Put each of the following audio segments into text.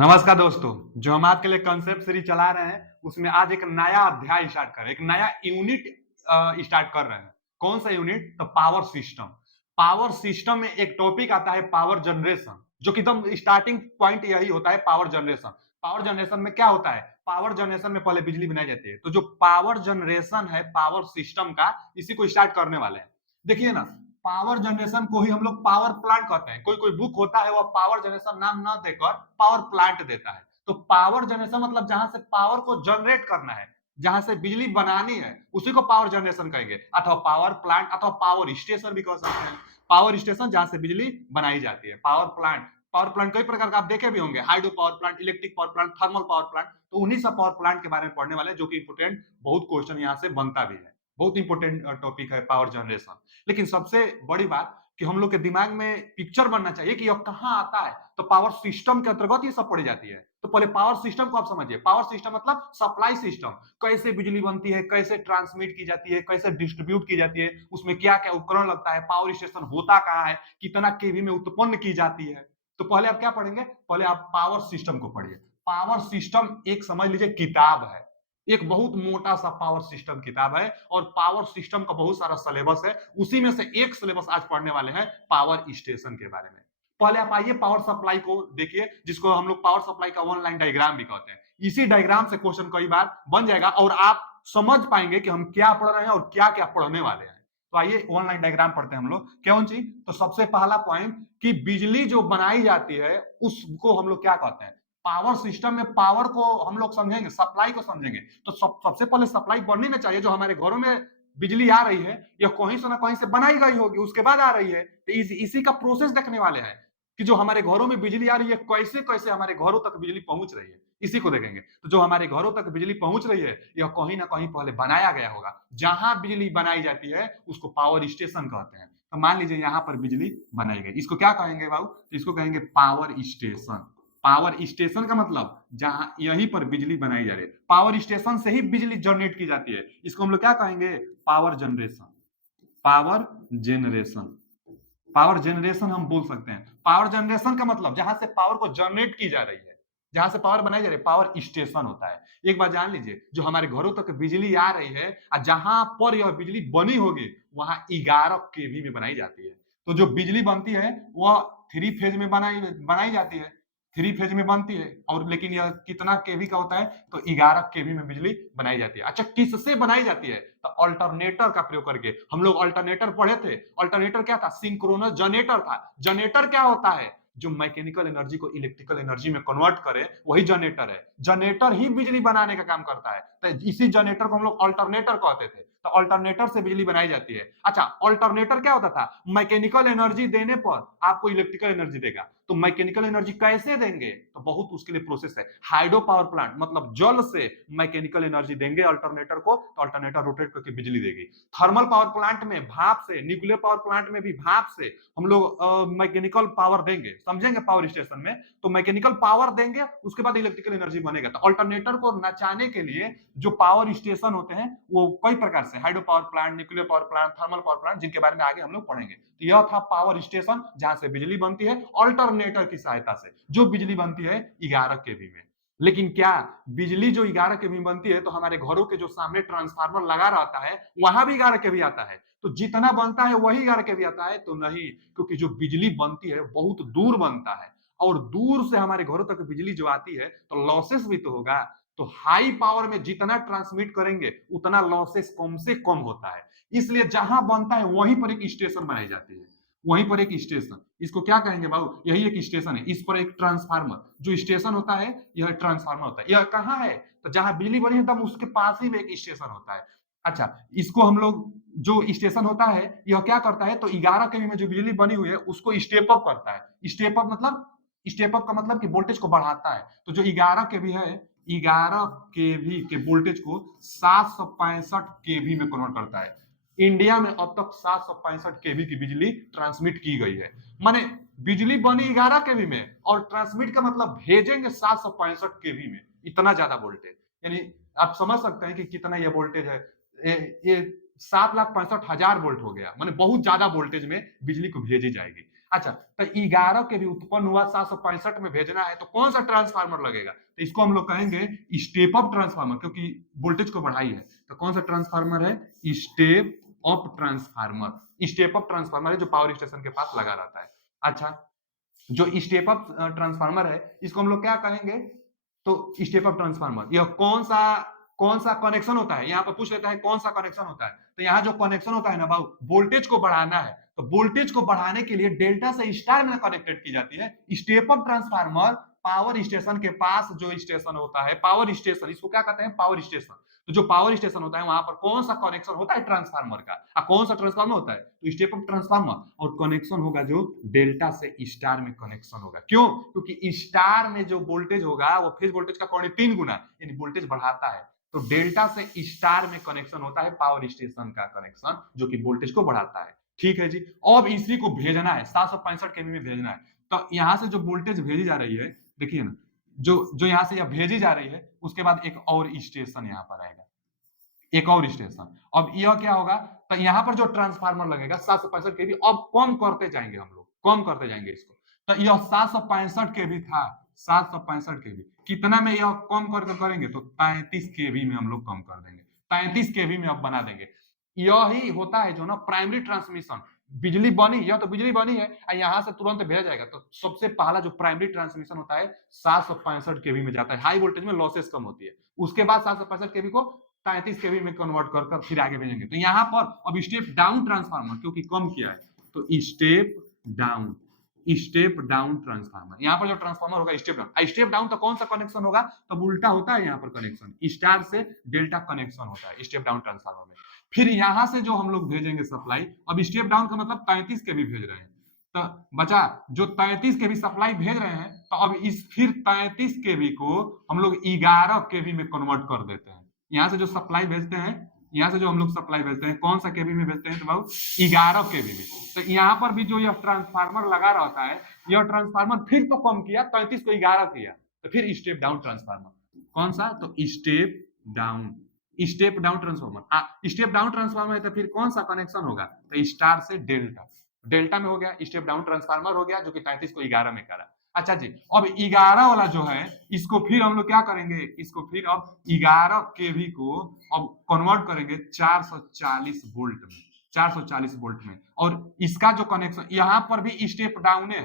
नमस्कार दोस्तों। जो हम आपके लिए कंसेप्ट सीरीज चला रहे हैं उसमें आज एक नया अध्याय स्टार्ट कर रहे हैं, एक नया यूनिट स्टार्ट कर रहे हैं। कौन सा यूनिट? तो पावर सिस्टम। पावर सिस्टम में एक टॉपिक आता है पावर जनरेशन, जो कि एकदम स्टार्टिंग पॉइंट यही होता है पावर जनरेशन। पावर जनरेशन में क्या होता है? पावर जनरेशन में पहले बिजली बनाई जाती है, तो जो पावर जनरेशन है पावर सिस्टम का, इसी को स्टार्ट करने वाले हैं। देखिए ना, पावर जनरेशन को ही हम लोग पावर प्लांट कहते हैं। कोई कोई बुक होता है वह पावर जनरेशन नाम ना देकर पावर प्लांट देता है। तो पावर जनरेशन मतलब जहां से पावर को जनरेट करना है, जहां से बिजली बनानी है, उसी को पावर जनरेशन कहेंगे, अथवा पावर प्लांट अथवा पावर स्टेशन भी कह सकते हैं। पावर स्टेशन जहां से बिजली बनाई जाती है। पावर प्लांट, पावर प्लांट कई प्रकार का आप देखे भी होंगे, hydro power plant, electric power plant, thermal power plant. तो उन्हीं सब पावर प्लांट के बारे में पढ़ने वाले, जो कि इंपोर्टेंट बहुत क्वेश्चन यहाँ से बनता भी है। बहुत इंपोर्टेंट टॉपिक है पावर जनरेशन। लेकिन सबसे बड़ी बात कि हम लोग के दिमाग में पिक्चर बनना चाहिए कि यह कहां आता है। तो पावर सिस्टम के अंतर्गत ये सब पड़ी जाती है। तो पहले पावर सिस्टम को आप समझिए। पावर सिस्टम मतलब सप्लाई सिस्टम। कैसे बिजली बनती है, कैसे ट्रांसमिट की जाती है, कैसे डिस्ट्रीब्यूट की जाती है, उसमें क्या क्या उपकरण लगता है, पावर स्टेशन होता कहां है, कितना केवी में उत्पन्न की जाती है। तो पहले आप क्या पढ़ेंगे? पहले आप पावर सिस्टम को पढ़िए। पावर सिस्टम एक समझ लीजिए किताब है, एक बहुत मोटा सा पावर सिस्टम किताब है, और पावर सिस्टम का बहुत सारा सिलेबस है। उसी में से एक सिलेबस आज पढ़ने वाले हैं पावर स्टेशन के बारे में। पहले आप आइए पावर सप्लाई को देखिए, जिसको हम लोग पावर सप्लाई का वन लाइन डायग्राम भी कहते हैं। इसी डायग्राम से क्वेश्चन कई बार बन जाएगा और आप समझ पाएंगे कि हम क्या पढ़ रहे हैं और क्या क्या पढ़ने वाले हैं। तो आइए वन लाइन डायग्राम पढ़ते हैं हम लोग। कौन चीज? तो सबसे पहला पॉइंट कि बिजली जो बनाई जाती है उसको हम लोग क्या कहते हैं? पावर सिस्टम में पावर को हम लोग समझेंगे, सप्लाई को समझेंगे। तो सबसे पहले सप्लाई बढ़नी में चाहिए। जो हमारे घरों में बिजली आ रही है, यह कहीं से ना कहीं से बनाई गई होगी, उसके बाद आ रही है। तो इसी का प्रोसेस देखने वाले हैं कि जो हमारे घरों में बिजली आ रही है, कैसे कैसे हमारे घरों तक बिजली पहुंच रही है, इसी को देखेंगे। तो जो हमारे घरों तक बिजली पहुंच रही है, यह कहीं ना कहीं पहले बनाया गया होगा। जहां बिजली बनाई जाती है उसको पावर स्टेशन कहते हैं। तो मान लीजिए यहां पर बिजली बनाई गई, इसको क्या कहेंगे बाबू? तो इसको कहेंगे पावर स्टेशन। पावर स्टेशन का मतलब जहां यहीं पर बिजली बनाई जा रही है, पावर स्टेशन से ही बिजली जनरेट की जाती है। इसको हम लोग क्या कहेंगे? Power generation. Power generation, power generation हम बोल सकते हैं। पावर जनरेशन का मतलब जहां से पावर को जनरेट की जा रही है, जहां से पावर बनाई जा रही है, पावर स्टेशन होता है। एक बात जान लीजिए, जो हमारे घरों तक बिजली आ रही है और जहां पर यह बिजली बनी होगी, वहां 11 केवी में बनाई जाती है। तो जो बिजली बनती है वह थ्री फेज में बनाई बनाई जाती है, थ्री फेज में बनती है। और लेकिन यह कितना केवी का होता है? तो 11 केवी में बिजली बनाई जाती है। अच्छा, किससे बनाई जाती है? तो अल्टरनेटर का प्रयोग करके। हम लोग अल्टरनेटर पढ़े थे। अल्टरनेटर क्या था? सिंक्रोनस जनरेटर था। जनरेटर क्या होता है? जो मैकेनिकल एनर्जी को इलेक्ट्रिकल एनर्जी में कन्वर्ट करे, वही जनरेटर है। जनरेटर ही बिजली बनाने का काम करता है, तो इसी जनरेटर को हम लोग अल्टरनेटर कहते थे। तो अल्टरनेटर से बिजली बनाई जाती है। अच्छा, अल्टरनेटर क्या होता था? मैकेनिकल एनर्जी देने पर आपको इलेक्ट्रिकल एनर्जी देगा। तो मैकेनिकल एनर्जी कैसे देंगे? तो बहुत उसके लिए प्रोसेस है। हाइड्रो पावर प्लांट मतलब जल से मैकेनिकल एनर्जी देंगे अल्टरनेटर को, तो अल्टरनेटर रोटेट करके बिजली देगी। थर्मल पावर प्लांट में भाप से, न्यूक्लियर पावर प्लांट में भी भाप से हम लोग मैकेनिकल पावर देंगे, समझेंगे पावर स्टेशन में। तो मैकेनिकल पावर देंगे, उसके बाद इलेक्ट्रिकल एनर्जी बनेगा। तो अल्टरनेटर को नचाने के लिए जो पावर स्टेशन होते हैं वो कई प्रकार से, hydro power plant, nuclear power plant, thermal power plant, जिनके बारे में आगे हम लोग पढ़ेंगे। तो यह था पावर स्टेशन, जहां से बिजली बनती है अल्टरनेटर की सहायता से। जो बिजली बनती है 11 केवी में। लेकिन क्या बिजली जो 11 केवी में बनती है, तो हमारे घरों के जो सामने ट्रांसफार्मर लगा रहता है वहां भी 11 केवी आता है? तो जितना बनता है वही 11 केवी आता है? तो नहीं, क्योंकि जो बिजली बनती है बहुत दूर बनता है, और दूर से हमारे घरों तक बिजली जो आती है तो लॉसेस भी तो होगा। तो हाई पावर में जितना ट्रांसमिट करेंगे उतना लॉसेस कम से कम होता है। इसलिए जहां बनता है वहीं पर एक स्टेशन बनाई जाती है। वहीं पर एक स्टेशन, इसको क्या कहेंगे बाबू? यही एक स्टेशन है। इस पर एक ट्रांसफार्मर, जो स्टेशन होता है यह ट्रांसफार्मर होता है। यह कहां है? तो जहां बिजली बनी है उसके पास ही में एक स्टेशन होता है। अच्छा, इसको हम लोग, जो स्टेशन होता है यह क्या करता है? तो 11 केवी में जो बिजली बनी हुई है उसको स्टेप अप करता है। स्टेप अप मतलब, स्टेप अप का मतलब कि वोल्टेज को बढ़ाता है। तो जो 11 केवी है, 11 केवी के वोल्टेज को 765 केवी में कन्वर्ट करता है। इंडिया में अब तक 765 केवी की बिजली ट्रांसमिट की गई है। माने बिजली बनी 11 केवी में और ट्रांसमिट का मतलब भेजेंगे 765 केवी में। इतना ज्यादा वोल्टेज, यानी आप समझ सकते हैं कि कितना यह वोल्टेज है। ये 7,65,000 वोल्ट हो गया, माने बहुत ज्यादा वोल्टेज में बिजली को भेजी जाएगी। अच्छा, तो 11 के भी उत्पन्न हुआ 765 में भेजना है तो कौन सा ट्रांसफार्मर लगेगा? तो इसको हम लोग कहेंगे स्टेप अप ट्रांसफार्मर, क्योंकि वोल्टेज को बढ़ाई है। तो कौन सा ट्रांसफार्मर है? Step up transformer. Step up transformer है जो पावर स्टेशन के पास लगा रहता है। अच्छा, जो स्टेप अप ट्रांसफार्मर है इसको हम लोग क्या कहेंगे? तो स्टेप अप ट्रांसफार्मर, यह कौन सा कनेक्शन होता है? यहाँ पर पूछ लेता है कौन सा कनेक्शन होता है। तो यहाँ जो कनेक्शन होता है ना बाबू, वोल्टेज को बढ़ाना है, तो वोल्टेज को बढ़ाने के लिए डेल्टा से स्टार में कनेक्टेड की जाती है। Step up transformer power station के पास जो स्टेशन होता है, पावर स्टेशन, इसको क्या कहते हैं? Power station. तो जो पावर स्टेशन होता है वहां पर कौन सा कनेक्शन होता है ट्रांसफार्मर का? कौन सा ट्रांसफार्मर होता है? तो स्टेप अप ट्रांसफार्मर। और कनेक्शन होगा जो डेल्टा से स्टार में कनेक्शन होगा। क्यों? क्योंकि स्टार में जो वोल्टेज होगा वो फेज वोल्टेज का 3 गुना, यानी वोल्टेज बढ़ाता है। तो डेल्टा से स्टार में कनेक्शन होता है पावर स्टेशन का कनेक्शन, जो कि वोल्टेज को बढ़ाता है। ठीक है जी। अब इसी को भेजना है 765 केवी में भेजना है। तो यहां से जो वोल्टेज भेजी जा रही है, देखिए ना, जो जो यहां से यह भेजी जा रही है, उसके बाद एक और स्टेशन यहां पर आएगा, एक और स्टेशन। अब यह क्या होगा? तो यहां पर जो ट्रांसफार्मर लगेगा 765 केवी, अब कम करते जाएंगे हम लोग, कम करते जाएंगे इसको। तो यह 765 केवी था, 765 केवी, कितना में यह कम करके करेंगे? तो 33 केवी में हम लोग कम कर देंगे, 33 केवी में अब बना देंगे। यही होता है जो ना प्राइमरी ट्रांसमिशन। बिजली बनी, यह तो बिजली बनी है, यहां से तुरंत भेजा जाएगा। तो सबसे पहला जो प्राइमरी ट्रांसमिशन होता है 765 केवी में जाता है, हाई वोल्टेज में लॉसेस कम होती है। उसके बाद 765 केवी को 33 केवी में कन्वर्ट कर फिर आगे भेजेंगे। तो यहाँ पर अब स्टेप डाउन ट्रांसफार्मर, क्योंकि कम किया है, तो स्टेप डाउन ट्रांसफार्मर। यहाँ पर जो ट्रांसफार्मर होगा स्टेप डाउन तो कौन सा कनेक्शन होगा? तो उल्टा होता है यहाँ पर कनेक्शन, स्टार से डेल्टा कनेक्शन होता है स्टेप डाउन ट्रांसफार्मर में। फिर यहाँ से जो हम लोग भेजेंगे सप्लाई, अब स्टेप डाउन का मतलब 33 केवी भेज रहे हैं, तो बचा जो 33 केवी सप्लाई भेज रहे हैं, तो अब इस फिर 33 केवी को हम लोग 11 केवी में कन्वर्ट कर देते हैं। यहाँ से जो सप्लाई भेजते हैं, यहाँ से जो हम लोग सप्लाई भेजते हैं, कौन सा केवी में भेजते हैं? तो बाबू 11 केवी में। तो यहाँ पर भी जो यह ट्रांसफार्मर लगा रहता है, यह ट्रांसफार्मर फिर तो कम किया, 33 को 11 किया, तो फिर स्टेप डाउन ट्रांसफार्मर। कौन सा? तो step down transformer. Step down transformer है तो फिर कौन सा कनेक्शन होगा? तो स्टार से डेल्टा, डेल्टा में हो गया, स्टेप डाउन ट्रांसफार्मर हो गया, जो कि 33 को 11 में करा। अच्छा जी, अब 11 वाला जो है इसको फिर हम लोग क्या करेंगे? इसको फिर अब 11 केवी को अब कन्वर्ट करेंगे 440 वोल्ट में, 440 वोल्ट में। और इसका जो कनेक्शन यहाँ पर भी स्टेप डाउन है,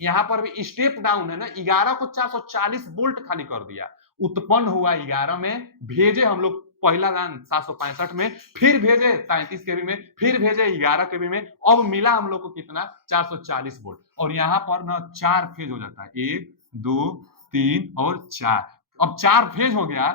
यहाँ पर भी स्टेप डाउन है ना, 11 को 440 वोल्ट खाली कर दिया, उत्पन्न हुआ 11 में, भेजे हम लोग पहला दान 765 में, फिर भेजे 33 केवी में, फिर भेजे 11 केवी में, अब मिला हम लोग को कितना? 440 वोल्ट। और यहाँ पर ना 4 फेज हो जाता है, 1 2 3 और 4। अब 4 फेज हो गया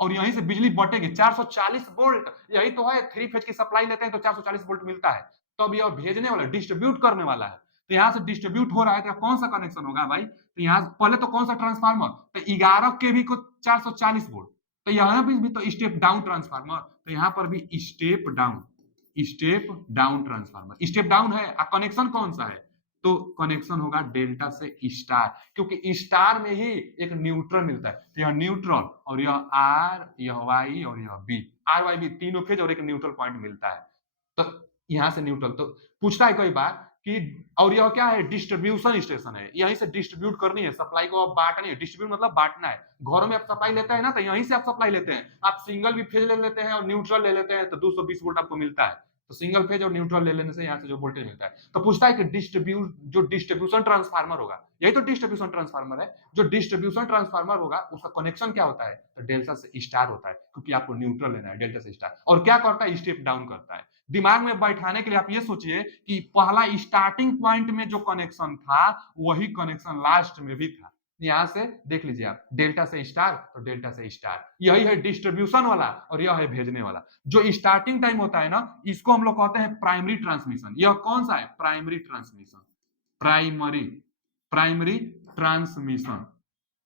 और यहीं से बिजली बटेगी 440 वोल्ट। यही तो है, 3 फेज की सप्लाई लेते हैं तो 440 वोल्ट मिलता है। तो अब यह भेजने वाला, डिस्ट्रीब्यूट करने वाला है, तो यहाँ से डिस्ट्रीब्यूट हो रहा है, तो कौन सा कनेक्शन होगा भाई? तो यहाँ पहले तो कौन सा ट्रांसफार्मर? तो 11 केवी को 440 वोल्ट। तो यहाँ भी तो स्टेप डाउन ट्रांसफार्मर, तो यहाँ पर भी step down transformer. Step down है, कनेक्शन कौन सा है? तो कनेक्शन होगा डेल्टा से स्टार, क्योंकि स्टार में ही एक न्यूट्रल मिलता है। तो यह न्यूट्रल, और यह आर, यह वाई और यह बी, आर वाई बी तीनों फेज और एक न्यूट्रल पॉइंट मिलता है। तो यहाँ से न्यूट्रल, तो पूछता है कई बार कि, और यह क्या है? डिस्ट्रीब्यूशन स्टेशन है, यहीं से डिस्ट्रीब्यूट करनी है सप्लाई को, अब बांटनी है। डिस्ट्रीब्यूट मतलब बांटना है। घरों में आप सप्लाई लेते हैं ना, तो यहीं से आप सप्लाई लेते हैं, आप सिंगल भी फेज ले लेते हैं और न्यूट्रल ले लेते हैं, तो 220 वोल्ट आपको मिलता है। तो सिंगल फेज और न्यूट्रल ले लेने से यहाँ से जो वोल्टेज मिलता है। तो पूछता है कि डिस्ट्रीब्यूशन ट्रांसफार्मर होगा, यही तो डिस्ट्रीब्यूशन ट्रांसफार्मर है। जो डिस्ट्रीब्यूशन ट्रांसफार्मर होगा उसका कनेक्शन क्या होता है? तो डेल्टा से स्टार होता है, क्योंकि आपको न्यूट्रल लेना है, डेल्टा से स्टार। और क्या करता है? स्टेप डाउन करता है। दिमाग में बैठाने के लिए आप ये सोचिए कि पहला स्टार्टिंग पॉइंट में जो कनेक्शन था वही कनेक्शन लास्ट में भी था। यहां से देख लीजिए आप, डेल्टा से स्टार तो डेल्टा से स्टार, यही है डिस्ट्रीब्यूशन वाला, और यह है भेजने वाला। जो स्टार्टिंग टाइम होता है ना, इसको हम लोग कहते हैं प्राइमरी ट्रांसमिशन। यह कौन सा है? Primary transmission, primary primary transmission,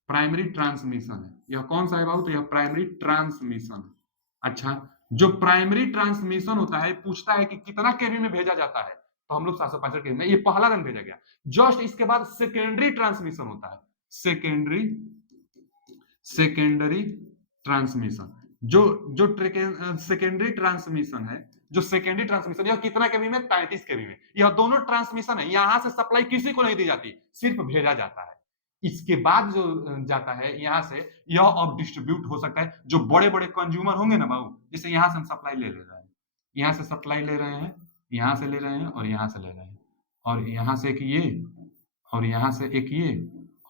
primary transmission है। यह कौन सा है बाबू? तो यह प्राइमरी ट्रांसमिशन है। अच्छा, जो प्राइमरी ट्रांसमिशन होता है, पूछता है कि कितना केवी में भेजा जाता है, तो हम लोग 765 केवी में, ये पहला दिन भेजा गया। जस्ट इसके बाद सेकेंडरी ट्रांसमिशन होता है, सेकेंडरी ट्रांसमिशन। जो जो सेकेंडरी ट्रांसमिशन है, जो सेकेंडरी ट्रांसमिशन, यह कितना केवी में, 33 केवी में। यह दोनों ट्रांसमिशन है, यहां से सप्लाई किसी को नहीं दी जाती, सिर्फ भेजा जाता है। इसके बाद जो जाता है यहां से, यह अब डिस्ट्रीब्यूट हो सकता है। जो बड़े बड़े कंज्यूमर होंगे ना बाबू, जैसे यहां से हम सप्लाई ले रहे हैं, यहां से सप्लाई ले रहे हैं, यहां से ले रहे हैं और यहां से ले रहे हैं, और यहां से एक ये, और यहां से एक ये,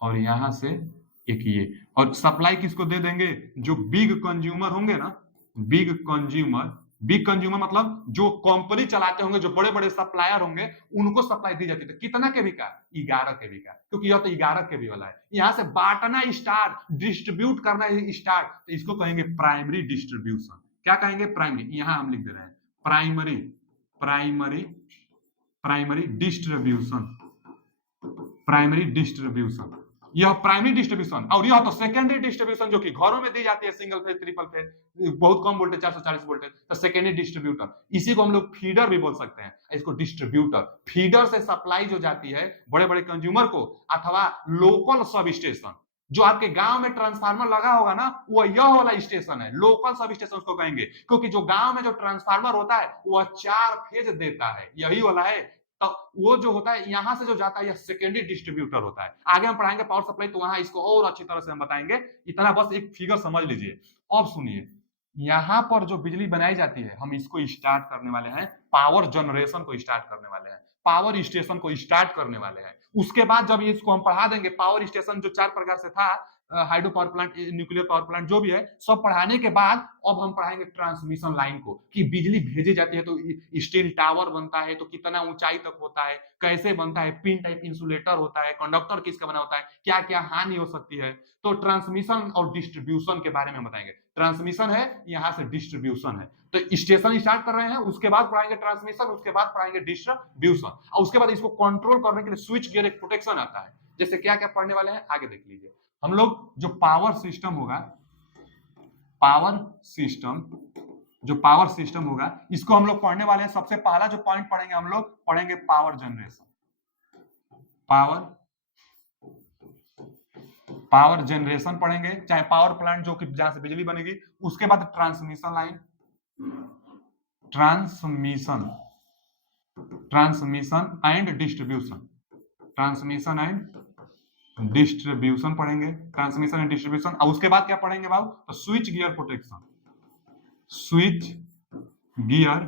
और यहां से एक ये, और सप्लाई किसको दे देंगे, जो बिग कंज्यूमर होंगे ना, बिग कंज्यूमर, बिग कंज्यूमर मतलब जो कंपनी चलाते होंगे, जो बड़े बड़े सप्लायर होंगे, उनको सप्लाई दी जाती है। तो कितना केवी का, 11 केवी का, क्योंकि यह तो 11 केवी वाला है। यहां से बांटना स्टार्ट, डिस्ट्रीब्यूट करना स्टार्ट, तो इसको कहेंगे प्राइमरी डिस्ट्रीब्यूशन। क्या कहेंगे, प्राइमरी, यहां हम लिख दे रहे हैं primary, primary, primary distribution, primary distribution, यह प्राइमरी डिस्ट्रीब्यूशन। और यह तो सेकेंडरी डिस्ट्रीब्यूशन, जो कि घरों में दी जाती है, सिंगल फेज, ट्रिपल फेज, बहुत कम वोल्टेज, 440 वोल्टेज, तो सेकेंडरी डिस्ट्रीब्यूटर। इसी को हम लोग फीडर भी बोल सकते हैं, इसको डिस्ट्रीब्यूटर। फीडर से सप्लाई जो जाती है बड़े बड़े कंज्यूमर को, अथवा लोकल सब स्टेशन, जो आपके गांव में ट्रांसफार्मर लगा होगा ना, वो यह वाला स्टेशन है, लोकल सब स्टेशन उसको कहेंगे। क्योंकि जो गांव में जो ट्रांसफार्मर होता है वह 4 फेज देता है, यही वाला है। तो वो जो होता है यहां से जो जाता है, यह सेकेंडरी डिस्ट्रीब्यूटर होता है। आगे हम पढ़ाएंगे पावर सप्लाई, तो वहां इसको और अच्छी तरह से हम बताएंगे। इतना बस एक फिगर समझ लीजिए। अब सुनिए, यहां पर जो बिजली बनाई जाती है, हम इसको स्टार्ट करने वाले हैं, पावर जनरेशन को स्टार्ट करने वाले हैं, पावर स्टेशन को स्टार्ट करने वाले हैं। उसके बाद जब इसको हम पढ़ा देंगे, पावर स्टेशन जो 4 प्रकार से था, hydro power plant, nuclear power plant, जो भी है सब पढ़ाने के बाद अब हम पढ़ाएंगे ट्रांसमिशन लाइन को, कि बिजली भेजी जाती है तो स्टील टावर बनता है तो कितना ऊंचाई तक होता है, कैसे बनता है, पिन टाइप इंसुलेटर होता है, कंडक्टर किसका बना होता है, क्या क्या हानि हो सकती है। तो ट्रांसमिशन और डिस्ट्रीब्यूशन के बारे में बताएंगे। ट्रांसमिशन है, यहां से डिस्ट्रीब्यूशन है। तो स्टेशन स्टार्ट कर रहे हैं, उसके बाद पढ़ाएंगे ट्रांसमिशन, उसके बाद पढ़ाएंगे डिस्ट्रीब्यूशन, और उसके बाद इसको कंट्रोल करने के लिए स्विच गियर एक प्रोटेक्शन आता है। जैसे क्या क्या पढ़ने वाले हैं आगे देख लीजिए। हम लोग जो पावर सिस्टम होगा, पावर सिस्टम, जो पावर सिस्टम होगा, इसको हम लोग पढ़ने वाले हैं। सबसे पहला जो पॉइंट पढ़ेंगे, हम लोग पढ़ेंगे power generation, power, power generation पढ़ेंगे, चाहे पावर प्लांट जो कि जहां से बिजली बनेगी। उसके बाद transmission line, transmission, transmission and distribution, transmission and distribution पढ़ेंगे, ट्रांसमिशन एंड डिस्ट्रीब्यूशन। और उसके बाद क्या पढ़ेंगे बाबू, तो switch gear protection, switch gear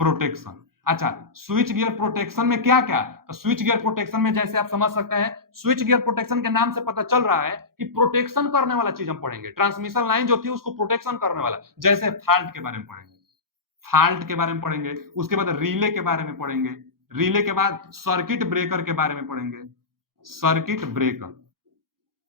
protection. अच्छा, स्विच गियर प्रोटेक्शन में क्या क्या, तो स्विच गियर प्रोटेक्शन में जैसे आप समझ सकते हैं, स्विच गियर प्रोटेक्शन के नाम से पता चल रहा है कि प्रोटेक्शन करने वाला चीज हम पढ़ेंगे। ट्रांसमिशन लाइन जो थी उसको प्रोटेक्शन करने वाला, जैसे फॉल्ट के बारे में पढ़ेंगे, फॉल्ट के बारे में पढ़ेंगे। उसके बाद रिले के बारे में पढ़ेंगे, रिले के बाद सर्किट ब्रेकर के बारे में पढ़ेंगे, सर्किट ब्रेकर,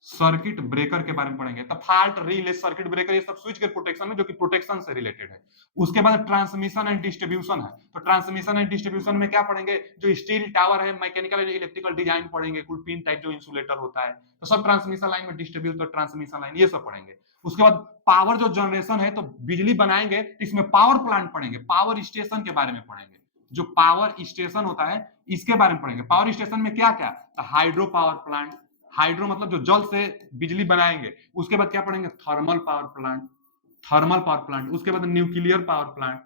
सर्किट ब्रेकर के बारे में पढ़ेंगे। तो फॉल्ट, रिले, सर्किट ब्रेकर, ये सब स्विच के प्रोटेक्शन में, जो कि प्रोटेक्शन से रिलेटेड है। उसके बाद ट्रांसमिशन एंड डिस्ट्रीब्यूशन है, तो ट्रांसमिशन एंड डिस्ट्रीब्यूशन में क्या पढ़ेंगे, जो स्टील टावर है, मैकेनिकल एंड इलेक्ट्रिकल डिजाइन पढ़ेंगे, कुल पिन टाइप जो इंसुलेटर होता है, तो सब ट्रांसमिशन लाइन में, डिस्ट्रीब्यूटर, ट्रांसमिशन लाइन, ये सब पढ़ेंगे। उसके बाद पावर जो जनरेशन है, तो बिजली बनाएंगे तो इसमें पावर प्लांट पढ़ेंगे, पावर स्टेशन के बारे में पढ़ेंगे। जो पावर स्टेशन होता है इसके बारे में पढ़ेंगे। पावर स्टेशन में क्या क्या, तो हाइड्रो पावर प्लांट, हाइड्रो मतलब जो जल से बिजली बनाएंगे। उसके बाद क्या पढ़ेंगे, thermal power plant, thermal power plant. उसके बाद nuclear power plant,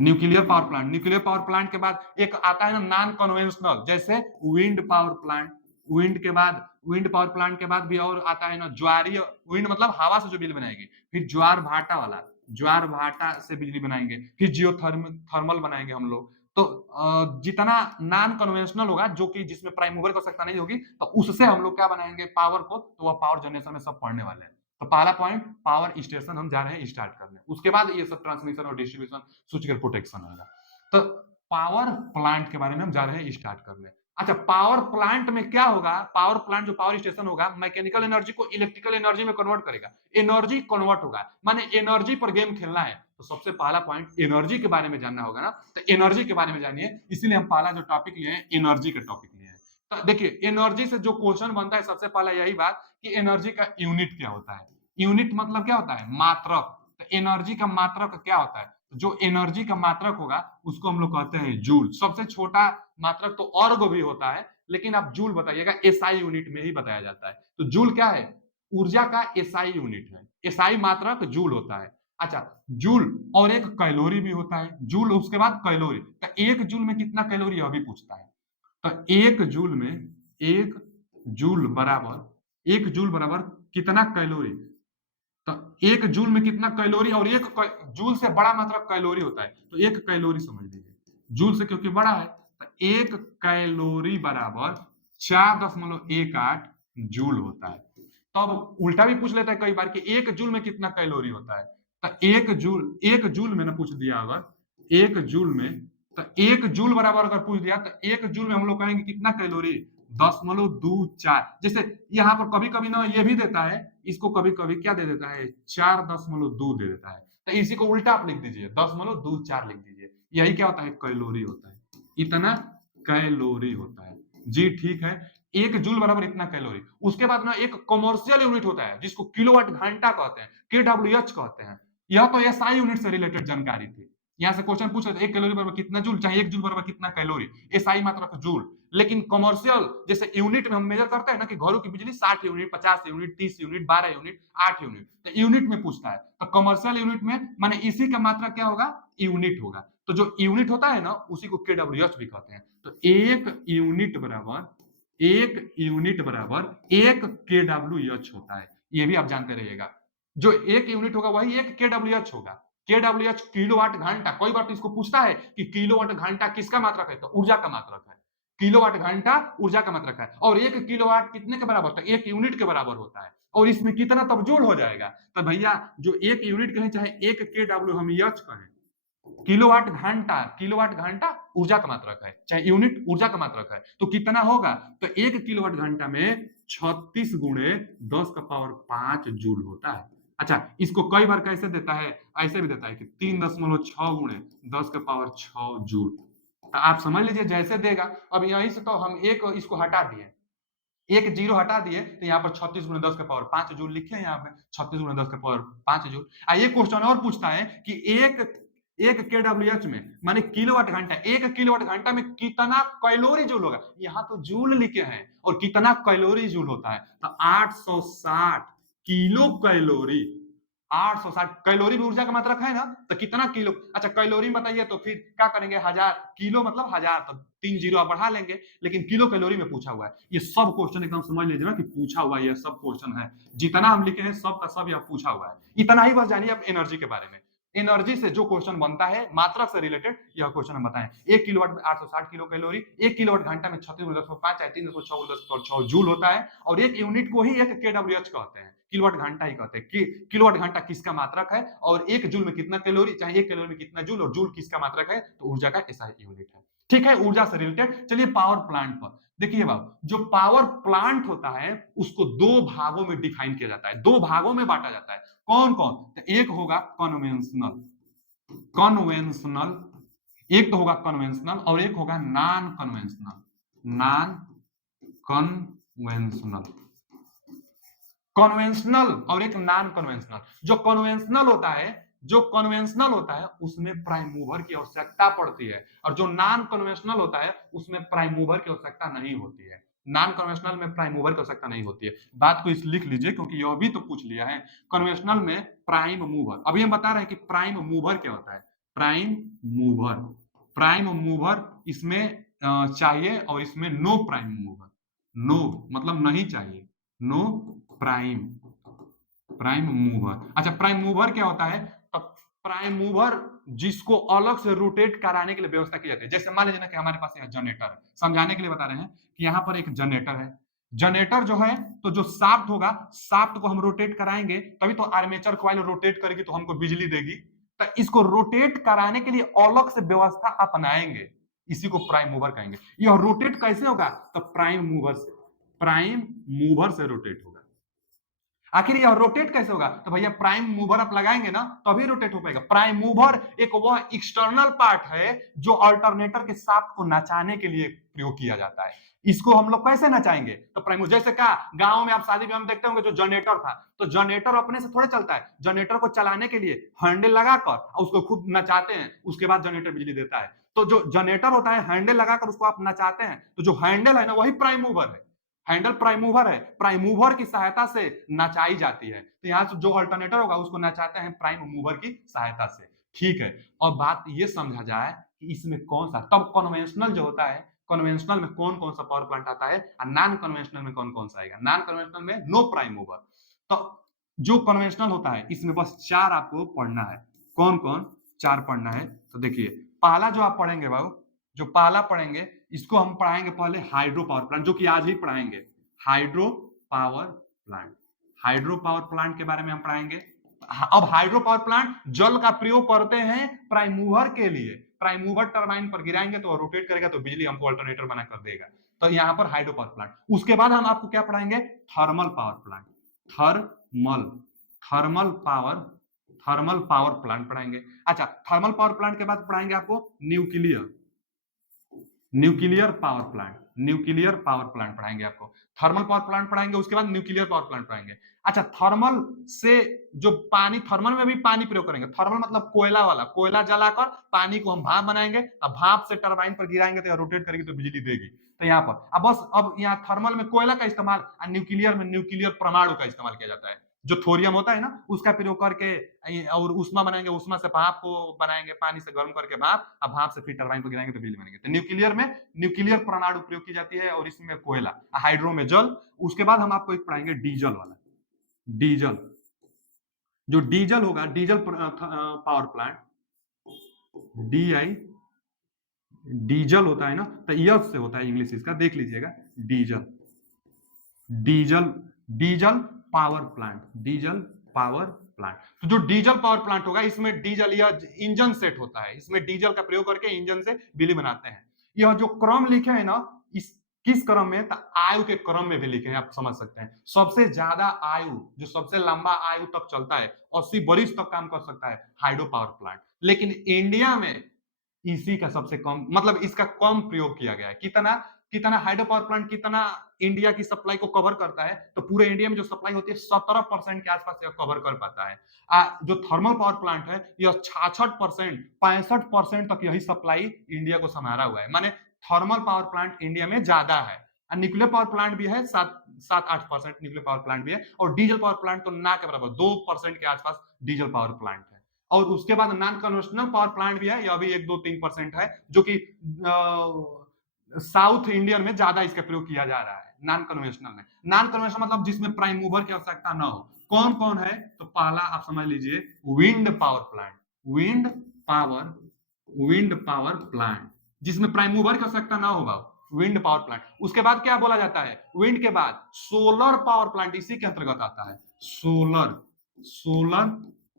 nuclear power plant, nuclear power plant के बाद एक आता है ना नॉन कन्वेंशनल, जैसे विंड पावर प्लांट। विंड के बाद, विंड पावर प्लांट के बाद भी और आता है ना ज्वारीय, विंड मतलब हवा से जो बिजली बनाएगी। फिर ज्वार भाटा वाला, ज्वार भाटा से बिजली बनाएंगे। फिर जियोथर्मल बनाएंगे हम लोग। तो जितना नॉन कन्वेंशनल होगा, जो कि जिसमें प्राइम मूवर की आवश्यकता नहीं होगी, तो उससे हम लोग क्या बनाएंगे पावर को, तो वह पावर जनरेशन में सब पढ़ने वाले हैं। तो पहला पॉइंट पावर स्टेशन हम जा रहे हैं स्टार्ट करने। उसके बाद ये सब ट्रांसमिशन और डिस्ट्रीब्यूशन, स्विच गियर प्रोटेक्शन होगा। तो पावर प्लांट के बारे में हम जा रहे हैं स्टार्ट करने। अच्छा, पावर प्लांट में क्या होगा, पावर प्लांट जो पावर स्टेशन होगा, मैकेनिकल एनर्जी को इलेक्ट्रिकल एनर्जी में कन्वर्ट करेगा, एनर्जी कन्वर्ट होगा, माने एनर्जी पर गेम खेलना है। तो सबसे पहला पॉइंट एनर्जी के बारे में जानना होगा ना, तो एनर्जी के बारे में जानिए। इसीलिए हम पहला जो टॉपिक लिए हैं, एनर्जी का टॉपिक लिए हैं। तो देखिए, एनर्जी से जो क्वेश्चन बनता है, सबसे पहला यही बात कि एनर्जी का यूनिट क्या होता है। यूनिट मतलब क्या होता है, मात्रक। तो एनर्जी का मात्रक क्या होता है, जो एनर्जी का मात्रक होगा उसको हम लोग कहते हैं जूल। सबसे छोटा मात्रक तो अर्ग भी होता है, लेकिन आप जूल बताइएगा, एसआई यूनिट में ही बताया जाता है। तो जूल क्या है, ऊर्जा का एसआई यूनिट है, एसआई मात्रक जूल होता है। अच्छा, जूल और एक कैलोरी भी होता है, जूल उसके बाद कैलोरी। तो एक जूल में कितना कैलोरी अभी पूछता है, तो एक जूल बराबर कितना कैलोरी। तो एक जूल में कितना कैलोरी, और एक जूल से बड़ा मात्रा कैलोरी होता है, तो एक कैलोरी समझ लीजिए, जूल से क्योंकि बड़ा है, तो एक कैलोरी बराबर 4.18 जूल होता है। तो अब उल्टा भी पूछ लेता है कई बार कि एक जूल में कितना कैलोरी होता है। तो एक जूल में ना पूछ दिया अगर, एक जूल में, तो एक जूल बराबर अगर पूछ दिया तो एक जूल में हम लोग कहेंगे कितना कैलोरी, 10.24। जैसे यहाँ पर कभी कभी ना ये भी देता है, इसको कभी कभी क्या दे देता है, 4.2 दे देता है, तो इसी को उल्टा आप लिख दीजिए, 10.24 लिख दीजिए। यही क्या होता है, कैलोरी होता है, इतना कैलोरी होता है। जी ठीक है, एक जूल बराबर इतना कैलोरी। उसके बाद ना एक कॉमर्शियल यूनिट होता है जिसको किलोवाट घंटा कहते हैं, KWH कहते हैं। यह तो एसआई यूनिट से रिलेटेड जानकारी थी। यहाँ से क्वेश्चन पूछ रहे थे एक कैलोरी बराबर कितना जूल, चाहे एक जूल बराबर कितना कैलोरी, एसआई मात्रक जूल। लेकिन कमर्शियल जैसे यूनिट में हम मेजर करते हैं ना कि घरों की बिजली 60 unit, 50 unit, 30 unit, 12 unit, 8 unit, तो यूनिट में पूछता है। तो कमर्शियल यूनिट में माने इसी का मात्रा क्या होगा, यूनिट होगा। तो जो यूनिट होता है ना उसी को KWH भी कहते हैं। तो एक यूनिट बराबर 1 KWH होता है, ये भी आप जानते रहिएगा। जो एक यूनिट होगा वही एक KWH होगा। KWH किलोवाट घंटा, कोई बार तो इसको पूछता है कि किलोवाट घंटा किसका मात्रक है, तो ऊर्जा का मात्रक है। किलोवाट घंटा ऊर्जा का मात्रक है, और एक किलोवाट कितने के बराबर होता है, एक यूनिट के बराबर होता है। और इसमें कितना तब जूल हो जाएगा, तो भैया जो एक यूनिट कहें चाहे एक KW हम एच कहें, किलोवाट घंटा ऊर्जा का मात्रक है, चाहे यूनिट ऊर्जा का मात्रक है, तो कितना होगा, तो एक किलोवाट घंटा में 36 गुणे 10 का पावर 5 जूल होता है। अच्छा, इसको कई बार कैसे देता है, ऐसे भी देता है कि 3.6 गुणे 10 का पावर 6 जूल। तो आप समझ लीजिए जैसे देगा। अब यहीं से तो हम एक इसको हटा दिए, एक जीरो हटा दिए, तो यहाँ पर 36 गुणे 10 का पावर 5 जूल लिखे, यहाँ पे 36 गुणे 10 का पावर 5 जूल। ये क्वेश्चन और पूछता है कि एक KWH में माने किलोवाट घंटा, एक किलोवाट घंटा में कितना कैलोरी जूल होगा, यहाँ तो जूल लिखे हैं, और कितना कैलोरी जूल होता है, तो 860 किलो कैलोरी। 860 कैलोरी भी ऊर्जा का मात्रक है ना, तो कितना किलो। अच्छा, कैलोरी बताइए तो फिर क्या करेंगे, 1000 किलो मतलब 1000, तो 3 जीरो आप बढ़ा लेंगे, लेकिन किलो कैलोरी में पूछा हुआ है। ये सब क्वेश्चन एकदम समझ लीजिए ना कि पूछा हुआ है, ये सब क्वेश्चन है, जितना हम लिखे हैं सब का सब यह पूछा हुआ है। इतना ही बस जानिए आप एनर्जी के बारे में। एनर्जी से जो क्वेश्चन बनता है मात्रक से रिलेटेड, यह क्वेश्चन हम बताएं। 1 किलोवाट में 860 किलो कैलोरी, 1 किलोवाट घंटा में 36.5 है, 3.6 जूल होता है, और एक यूनिट को ही एक KWH कहते हैं, किलोवाट घंटा ही कहते हैं कि किलोवाट घंटा किसका मात्रक है, और एक जूल में कितना कैलोरी, चाहे एक कैलोरी में कितना जूल, और जूल किसका मात्रक है, तो ऊर्जा का ऐसा यूनिट है। ठीक है, ऊर्जा से रिलेटेड। चलिए पावर प्लांट पर देखिए बाबू, जो पावर प्लांट होता है उसको दो भागों में डिफाइन किया जाता है, दो भागों में बांटा जाता है। कौन कौन, तो एक होगा कन्वेंशनल, कन्वेंशनल एक तो होगा कन्वेंशनल, और एक होगा non conventional, non conventional. Conventional और एक नॉन कन्वेंशनल। जो कन्वेंशनल होता है उसमें प्राइम मूवर की आवश्यकता पड़ती है, और जो नॉन कन्वेंशनल होता है उसमें प्राइम मूवर की आवश्यकता नहीं होती है। नॉन कन्वेंशनल में प्राइम मूवर की आवश्यकता नहीं होती है। बात को इस लिख लीजिए क्योंकि यह भी तो पूछ लिया है। कन्वेंशनल में प्राइम मूवर, अभी हम बता रहे हैं कि प्राइम मूवर क्या होता है। प्राइम मूवर इसमें चाहिए, और इसमें नो प्राइम मूवर। नो मतलब नहीं चाहिए, नो प्राइम मूवर। अच्छा, प्राइम मूवर क्या होता है, प्राइम मूवर जिसको अलग से रोटेट कराने के लिए व्यवस्था की जाती है। जैसे मान लीजिए ना कि हमारे पास यह जनरेटर है, समझाने के लिए बता रहे हैं कि यहाँ पर एक जनरेटर है। जनरेटर जो है, तो जो शाफ्ट होगा, शाफ्ट को हम रोटेट कराएंगे तभी तो आर्मेचर कॉइल रोटेट करेगी तो हमको बिजली देगी। तो इसको रोटेट कराने के लिए अलग से व्यवस्था अपनाएंगे, इसी को प्राइम मूवर कहेंगे। यह रोटेट कैसे होगा, तो प्राइम मूवर से रोटेट होगा। आखिर यह रोटेट कैसे होगा, तो भैया प्राइम मूवर आप लगाएंगे ना तभी रोटेट हो पाएगा। प्राइम मूवर एक वह एक्सटर्नल पार्ट है जो अल्टरनेटर के शाफ्ट को नचाने के लिए प्रयोग किया जाता है। इसको हम लोग कैसे नचाएंगे, तो प्राइम, जैसे कहा गांव में आप शादी में हम देखते होंगे जो जनरेटर था, तो जनरेटर अपने से थोड़े चलता है। जनरेटर को चलाने के लिए हैंडल लगाकर उसको खूब नचाते हैं, उसके बाद जनरेटर बिजली देता है। तो जो जनरेटर होता है हैंडल लगाकर उसको आप नचाते हैं, तो जो हैंडल है ना वही प्राइम मूवर है। हैंडल प्राइम मूवर है, प्राइम मूवर की सहायता से नचाई जाती है, तो यहाँ से जो अल्टरनेटर होगा उसको नचाते हैं प्राइम मूवर की सहायता से। ठीक है, और बात ये समझा जाए कि इसमें कौन सा, तब कन्वेंशनल जो होता है, कन्वेंशनल में कौन कौन सा पावर प्लांट आता है और नॉन कन्वेंशनल में कौन कौन सा आएगा। नॉन कन्वेंशनल में नो प्राइम मूवर। तो जो कन्वेंशनल होता है इसमें बस 4 आपको पढ़ना है। कौन कौन 4 पढ़ना है? तो देखिए, पहला जो आप पढ़ेंगे बाबू, जो पहला पढ़ेंगे इसको हम पढ़ाएंगे पहले हाइड्रो पावर प्लांट, जो कि आज ही पढ़ाएंगे। Hydro power plant, hydro power plant के बारे में हम पढ़ाएंगे। अब हाइड्रो पावर प्लांट जल का प्रयोग करते हैं प्राइम मूवर के लिए। प्राइम मूवर टरबाइन पर गिराएंगे तो रोटेट करेगा तो बिजली हमको अल्टरनेटर बना कर देगा। तो यहाँ पर हाइड्रो पावर प्लांट। उसके बाद हम आपको क्या पढ़ाएंगे? Thermal power plant. Thermal thermal power plant पढ़ाएंगे। अच्छा, थर्मल पावर प्लांट के बाद पढ़ाएंगे आपको nuclear power plant. Nuclear power plant पढ़ाएंगे आपको। थर्मल पावर प्लांट पढ़ाएंगे, उसके बाद न्यूक्लियर पावर प्लांट पढ़ाएंगे। अच्छा, थर्मल से जो पानी, थर्मल में भी पानी प्रयोग करेंगे। थर्मल मतलब कोयला वाला, कोयला जलाकर पानी को हम भाप बनाएंगे, अब भाप से टरबाइन पर गिराएंगे तो रोटेट करेगी तो बिजली देगी। तो यहाँ पर अब बस, अब यहाँ थर्मल में कोयला का इस्तेमाल और न्यूक्लियर में न्यूक्लियर परमाणु का इस्तेमाल किया जाता है। जो थोरियम होता है ना, उसका प्रयोग करके और उष्मा बनाएंगे, उष्मा से भाप को बनाएंगे, पानी से गर्म करके भाप, अब भाप से फिर टरबाइन पर गिराएंगे तो बिजली बनेगी। तो न्यूक्लियर में न्यूक्लियर परमाणु प्रयोग की जाती है और इसमें कोयला, हाइड्रो में जल। उसके बाद हम आपको एक पढ़ाएंगे डीजल वाला। डीजल, जो डीजल होगा, diesel power plant, DI, diesel होता है ना, तो यस से होता है इंग्लिश इसका, देख लीजिएगा। Diesel, diesel, diesel power plant, diesel power plant. तो जो डीजल पावर प्लांट होगा इसमें डीजल या इंजन सेट होता है, इसमें डीजल का प्रयोग करके इंजन से बिजली बनाते हैं। यह जो क्रम लिखे है ना, इस किस क्रम में? तो आयु के क्रम में भी लिखे हैं, आप समझ सकते हैं। सबसे ज्यादा आयु, जो सबसे लंबा आयु तक चलता है, 80 वर्ष तक काम कर सकता है, हाइड्रो पावर प्लांट। लेकिन इंडिया में इसी का सबसे कम, मतलब इसका कम प्रयोग किया गया है। कितना कितना हाइड्रो पावर प्लांट कितना इंडिया की सप्लाई को कवर करता है? तो पूरे इंडिया में जो सप्लाई होती है 17% के आसपास यह कवर कर पाता है। जो थर्मल पावर प्लांट है यह 66%, 65% तक यही सप्लाई इंडिया को संभाला हुआ है। माने थर्मल पावर प्लांट इंडिया में ज्यादा है। न्यूक्लियर पावर प्लांट भी है, 7-8% न्यूक्लियर पावर प्लांट भी है, और डीजल पावर प्लांट तो ना के बराबर 2% के आसपास डीजल पावर प्लांट है। और उसके बाद नॉन कन्वेंशनल पावर प्लांट भी है, यह भी 1-2-3% है, जो कि साउथ इंडियन में ज्यादा इसका प्रयोग किया जा रहा है। नॉन कन्वेंशनल में, नॉन कन्वेंशनल मतलब जिसमें प्राइम मूवर की आवश्यकता ना हो। कौन कौन है? तो पहला आप समझ लीजिए, wind power plant. Wind power plant जिसमें प्राइम मूवर की आवश्यकता ना होगा, विंड पावर प्लांट। उसके बाद क्या बोला जाता है? विंड के बाद सोलर पावर प्लांट इसी के अंतर्गत आता है। सोलर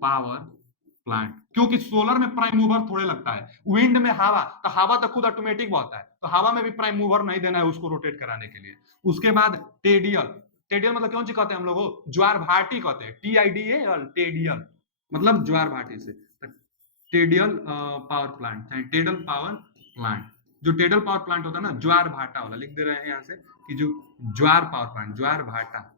पावर प्लांट, क्योंकि सोलर में प्राइम मूवर थोड़े लगता है। विंड में हवा, तो हवा तो खुद ऑटोमेटिक बहता है, तो हवा में भी प्राइम मूवर नहीं देना है उसको रोटेट कराने के लिए। उसके बाद टेडियल, टेडियल मतलब कौन सी कहते हैं हम लोग? ज्वार भाटी कहते हैं, TIDAL, टेडियल मतलब ज्वार भाटी से। टेडियल पावर प्लांट, टेडल पावर प्लांट। जो टेडल पावर प्लांट होता है ना, ज्वार भाटा वाला, लिख दे रहे हैं यहाँ से कि जो ज्वार पावर प्लांट, ज्वार भाटा,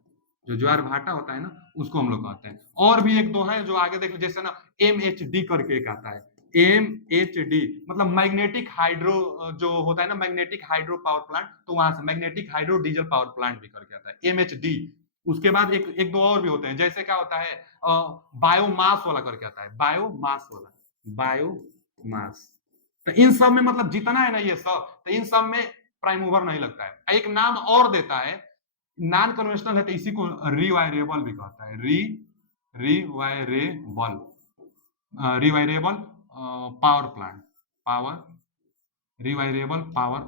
जो ज्वार भाटा होता है ना, उसको हम लोग कहते हैं। और भी 1-2 है जो आगे देख लो, जैसे ना MHD करके एक आता है। MHD मतलब मैग्नेटिक हाइड्रो, जो होता है ना मैग्नेटिक हाइड्रो पावर प्लांट, तो वहां से magnetic hydro diesel power plant भी करके आता है, MHD। उसके बाद एक दो और भी होते हैं, जैसे क्या होता है, बायोमास वाला करके आता है, बायोमास वाला, बायोमास। तो इन सब में मतलब जितना है ना ये सब, तो इन सब में प्राइम मूवर नहीं लगता है। एक नाम और देता है, नॉन कन्वेंशनल है तो इसी को रिवायरेबल भी कहता है। Rewirable, rewirable power plant, rewirable power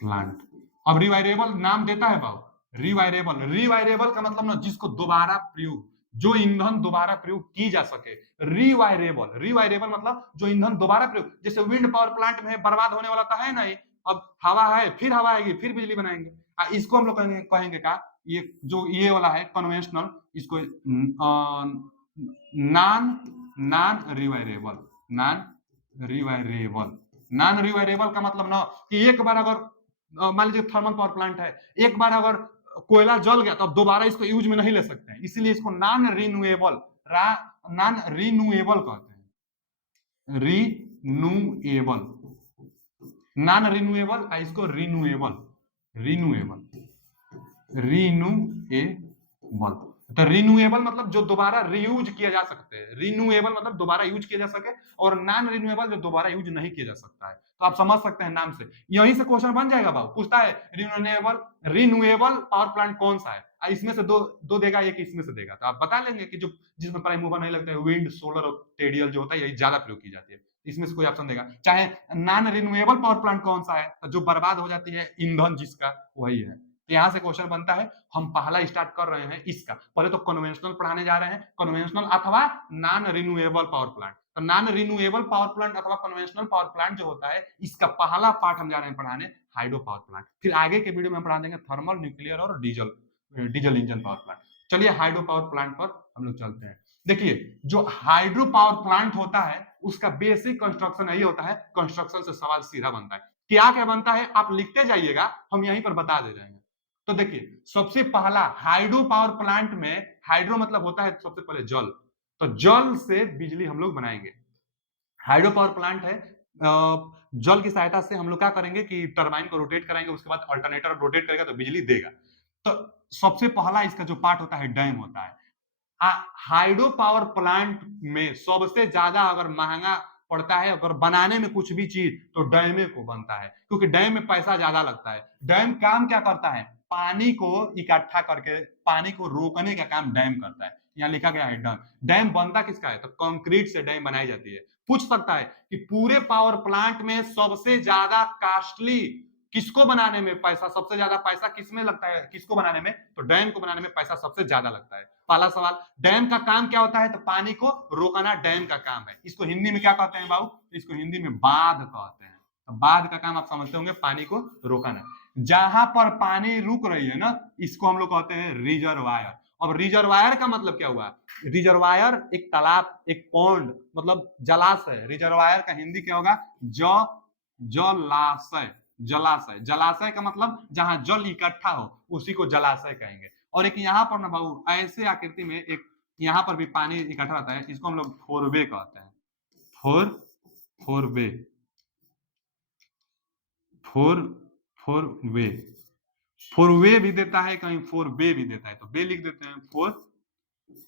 plant, अब रिवायरेबल नाम देता है बाबू, रिवायरेबल का मतलब ना जिसको दोबारा प्रयोग, जो ईंधन दोबारा प्रयोग की जा सके। रिवायरेबल मतलब जो ईंधन दोबारा प्रयोग, जैसे विंड पावर प्लांट में बर्बाद होने वाला तो है नहीं, अब हवा है, फिर हवा आएगी, फिर बिजली बनाएंगे। इसको हम लोग कहेंगे का, ये जो ये वाला है कन्वेंशनल, इसको नॉन रिवायरेबल। नॉन रिवायरेबल का मतलब ना कि एक बार अगर मान लीजिए थर्मल पावर प्लांट है, एक बार अगर कोयला जल गया तो अब दोबारा इसको यूज में नहीं ले सकते हैं, इसलिए इसको नॉन रिन्यूएबल कहते हैं। रिन्यूएबल, नॉन रिन्यूएबल, इसको रिन्यूएबल, रिन्यूएबल। तो रिन्यूएबल मतलब जो दोबारा रीयूज किया जा सकते हैं, रिन्यूएबल मतलब दोबारा यूज किया जा सके, और नॉन रिन्यूएबल जो दोबारा यूज नहीं किया जा सकता है। तो आप समझ सकते हैं नाम से, यहीं से क्वेश्चन बन जाएगा बाबू। पूछता है रिन्यूएबल पावर प्लांट कौन सा है, इसमें से दो दो देगा, एक इसमें से देगा, तो आप बता लेंगे कि जो जिसमें प्राइम मूवर नहीं लगता है, विंड, सोलर और टेडियल जो होता है, यही ज्यादा प्रयोग की जाती है। इसमें से कोई ऑप्शन देगा। चाहे नॉन रिन्यूएबल पावर प्लांट कौन सा है, तो जो बर्बाद हो जाती है ईंधन जिसका, वही है। तो यहां से क्वेश्चन बनता है, हम पहला स्टार्ट कर रहे हैं इसका। पहले तो कन्वेंशनल पढ़ाने जा रहे हैं, कन्वेंशनल अथवा नॉन रिन्यूएबल पावर प्लांट। तो नॉन रिन्यूएबल पावर प्लांट अथवा कन्वेंशनल पावर प्लांट जो होता है, इसका पहला पार्ट हम जा रहे हैं पढ़ाने हाइड्रो पावर प्लांट। फिर आगे के वीडियो में हम पढ़ा देंगे थर्मल, न्यूक्लियर और डीजल इंजन पावर प्लांट। चलिए हाइड्रो पावर प्लांट पर हम लोग चलते हैं। देखिए, जो हाइड्रो पावर प्लांट होता है उसका बेसिक कंस्ट्रक्शन यही होता है। कंस्ट्रक्शन से सवाल सीधा बनता है, क्या क्या बनता है आप लिखते जाइएगा, हम यहीं पर बता दे रहे हैं। तो देखिए, सबसे पहला हाइड्रो पावर प्लांट में, हाइड्रो मतलब होता है सबसे पहले जल, तो जल से बिजली हम लोग बनाएंगे। हाइड्रो पावर प्लांट है, जल की सहायता से हम लोग क्या करेंगे कि टरबाइन को रोटेट कराएंगे, उसके बाद अल्टरनेटर रोटेट करेगा तो बिजली देगा। तो सबसे पहला इसका जो पार्ट होता है डैम होता है। हाइड्रो पावर प्लांट में सबसे ज्यादा अगर महंगा पड़ता है अगर बनाने में कुछ भी चीज, तो डैम को बनता है, क्योंकि डैम में पैसा ज्यादा लगता है। डैम काम क्या करता है, पानी को इकट्ठा करके पानी को रोकने का काम डैम करता है। यहाँ लिखा गया है डैम। डैम बनता किसका है, तो कंक्रीट से डैम बनाई जाती है। पूछ सकता है कि पूरे पावर प्लांट में सबसे ज्यादा कॉस्टली किसको बनाने में पैसा, सबसे ज्यादा पैसा किसमें लगता है, किसको बनाने में, तो डैम को बनाने में पैसा सबसे ज्यादा लगता है। पहला सवाल, डैम का काम क्या होता है, तो पानी को रोकना डैम का काम है। इसको हिंदी में क्या कहते हैं बाबू, इसको हिंदी में बांध कहते हैं। तो बांध का काम आप समझते होंगे, पानी को रोकना। जहां पर पानी रुक रही है ना, इसको हम लोग कहते हैं रिजर्वायर। अब रिजर्वायर का मतलब क्या हुआ, रिजर्वायर एक तालाब, एक पौंड मतलब जलाशय। रिजर्वायर का हिंदी क्या होगा, जलाशय। जलाशय, जलाशय का मतलब जहां जल इकट्ठा हो उसी को जलाशय कहेंगे। और एक यहाँ पर ना बाबू ऐसे आकृति में एक यहाँ पर भी पानी इकट्ठा रहता है, इसको हम लोग फोरवे कहते हैं। फोरवे, फोरवे, फोरवे भी देता है, कहीं फोर बे भी देता है, तो बे लिख देते हैं,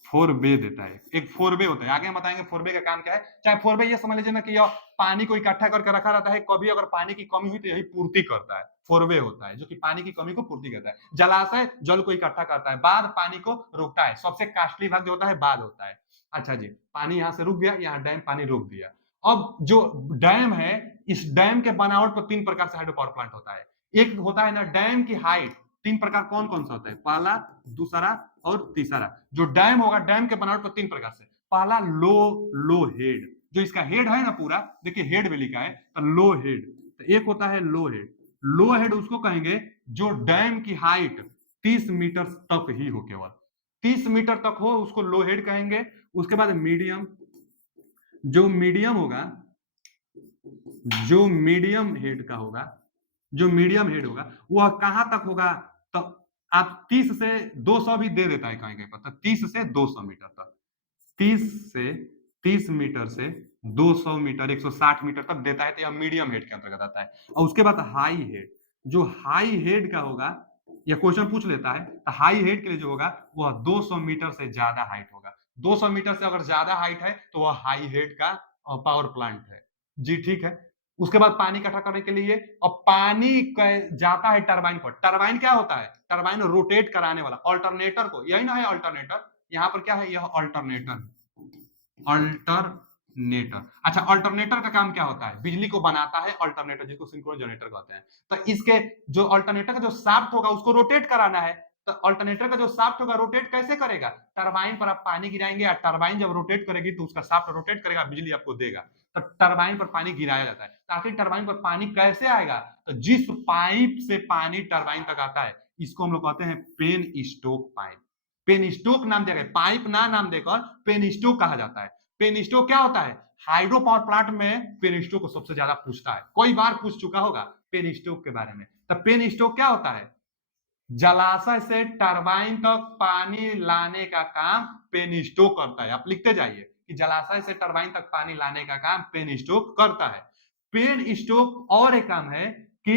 फोर बे देता है। एक फोर बे होता है, आगे हम बताएंगे फोर बे का काम क्या है। चाहे फोर बे ये समझ लीजिए ना कि यह पानी को इकट्ठा करके रखा रहता है, कभी अगर पानी की कमी हुई तो यही पूर्ति करता है। फोर वे होता है जो कि पानी की कमी को पूर्ति करता है। जलाशय जल को इकट्ठा करता है, बांध पानी को रोकता है। सबसे कास्टली भाग जो होता है बांध होता है। अच्छा जी, पानी यहाँ से रुक गया, यहाँ डैम पानी रोक दिया। अब जो डैम है, इस डैम के बनावट पर तीन प्रकार से हाइड्रो पावर प्लांट होता है। एक होता है ना डैम की हाइट, तीन प्रकार कौन कौन सा होता है, पहला, दूसरा और तीसरा। जो डैम होगा, डैम के बनावट पर तीन प्रकार से। पहला लो हेड, जो इसका हेड है ना पूरा, देखिए हेड में लिखा है, तो लो हेड। तो एक होता है लो हेड। लो हेड उसको कहेंगे जो डैम की हाइट 30 मीटर तक ही हो, केवल 30 मीटर तक हो, उसको लो हेड कहेंगे। उसके बाद मीडियम, जो मीडियम होगा, जो मीडियम हेड का होगा, जो मीडियम हेड होगा वह कहां तक होगा, तो आप 30 से 200 भी दे देता है कहीं कहीं पर, तो 30 से 200 मीटर तक, 30 मीटर से 200 मीटर, 160 मीटर तक देता है, तो यह मीडियम हेड के अंतर्गत आता है। और उसके बाद हाई हेड, जो हाई हेड का होगा, यह क्वेश्चन पूछ लेता है, तो हाई हेड के लिए जो होगा वह 200 मीटर से ज्यादा हाइट होगा। 200 मीटर से अगर ज्यादा हाइट है तो वह हाई हेड का पावर प्लांट है जी, ठीक है। उसके बाद पानी इकट्ठा करने के लिए, और पानी जाता है टरबाइन पर। टरबाइन क्या होता है, टरबाइन रोटेट कराने वाला, अल्टरनेटर को, यही ना है अल्टरनेटर, यहाँ पर क्या है, यह अल्टरनेटर, अल्टरनेटर। अच्छा, अल्टरनेटर का काम क्या होता है, बिजली को बनाता है अल्टरनेटर, जिसको सिंक्रोनस जनरेटर कहते हैं। तो इसके जो अल्टरनेटर का जो शाफ्ट होगा उसको रोटेट कराना है। तो अल्टरनेटर का जो शाफ्ट होगा रोटेट कैसे करेगा, टरबाइन पर आप पानी गिराएंगे, और टरबाइन जब रोटेट करेगी तो उसका शाफ्ट रोटेट करेगा, बिजली आपको देगा। तो टरबाइन पर पानी गिराया जाता है। ताकि टरबाइन पर पानी कैसे आएगा, तो जिस पाइप से पानी टरबाइन तक आता है, इसको हम लोग कहते हैं penstock pipe. Penstock नाम दिया गया, पाइप ना नाम देकर पेन स्टोक कहा जाता है। पेन स्टोक क्या होता है, हाइड्रो पावर प्लांट में पेन स्टोक को सबसे ज्यादा पूछता है, कई बार पूछ चुका होगा पेन स्टोक के बारे में। तो पेन स्टोक क्या होता है, जलाशय से टरबाइन तक पानी लाने का काम पेन स्टोक करता है। आप लिखते जाइए कि जलाशय से टरबाइन तक पानी लाने का काम पेन स्टोक करता है। पेन स्टोक और एक काम है कि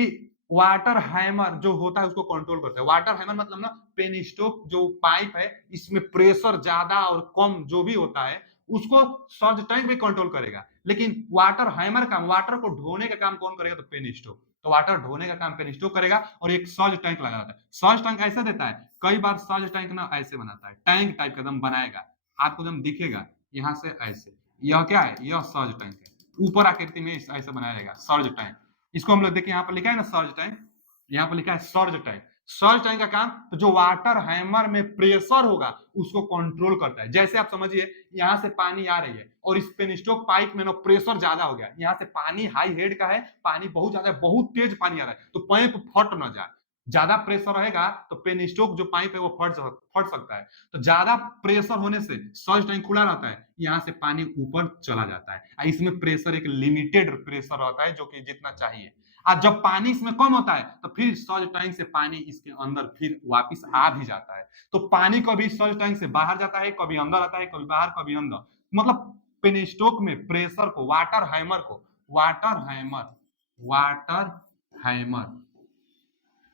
वाटर हैमर जो होता है उसको कंट्रोल करता है। वाटर हैमर मतलब ना पेनिस्टोक जो पाइप है इसमें प्रेशर ज्यादा और कम जो भी होता है उसको सर्ज टैंक भी कंट्रोल करेगा। लेकिन वाटर हैमर काम, वाटर को ढोने का काम कौन करेगा? तो पेनिस्टोक। तो वाटर ढोने का काम पेनिस्टोक करेगा और एक सर्ज टैंक लगा रहता है। सर्ज टैंक ऐसे देता है, कई बार सर्ज टैंक ना ऐसे बनाता है, टैंक टाइप का एकदम बनाएगा, आपको एकदम दिखेगा यहाँ से ऐसे। यह क्या है? यह सर्ज टैंक है, ऊपर आकृति में ऐसे बनाया जाएगा सर्ज टैंक। इसको हम लोग देखिए यहाँ पर लिखा है ना सर्ज टैंक, यहाँ पर लिखा है सर्ज टैंक। सर्ज टैंक का काम तो जो वाटर हैमर में प्रेशर होगा उसको कंट्रोल करता है। जैसे आप समझिए यहाँ से पानी आ रही है और इस पेनिस्टोक पाइप में ना प्रेशर ज्यादा हो गया, यहाँ से पानी हाई हेड का है, पानी बहुत ज्यादा है, बहुत तेज पानी आ रहा है, तो पाइप फट ना जाए। ज्यादा प्रेशर रहेगा तो पेनिस्टोक जो पाइप है वो फट सकता है। तो ज्यादा प्रेशर होने से सर्ज टैंक खुला रहता है, यहाँ से पानी ऊपर चला जाता है। इसमें प्रेशर एक लिमिटेड प्रेशर रहता है जो कि जितना चाहिए। और जब पानी इसमें कम होता है तो फिर सर्ज टैंक से पानी इसके अंदर फिर वापस आ भी जाता है। तो पानी कभी सर्ज टैंक से बाहर जाता है, कभी अंदर आता है, कभी बाहर कभी अंदर। मतलब पेनिस्टोक में प्रेशर को, वाटर हैमर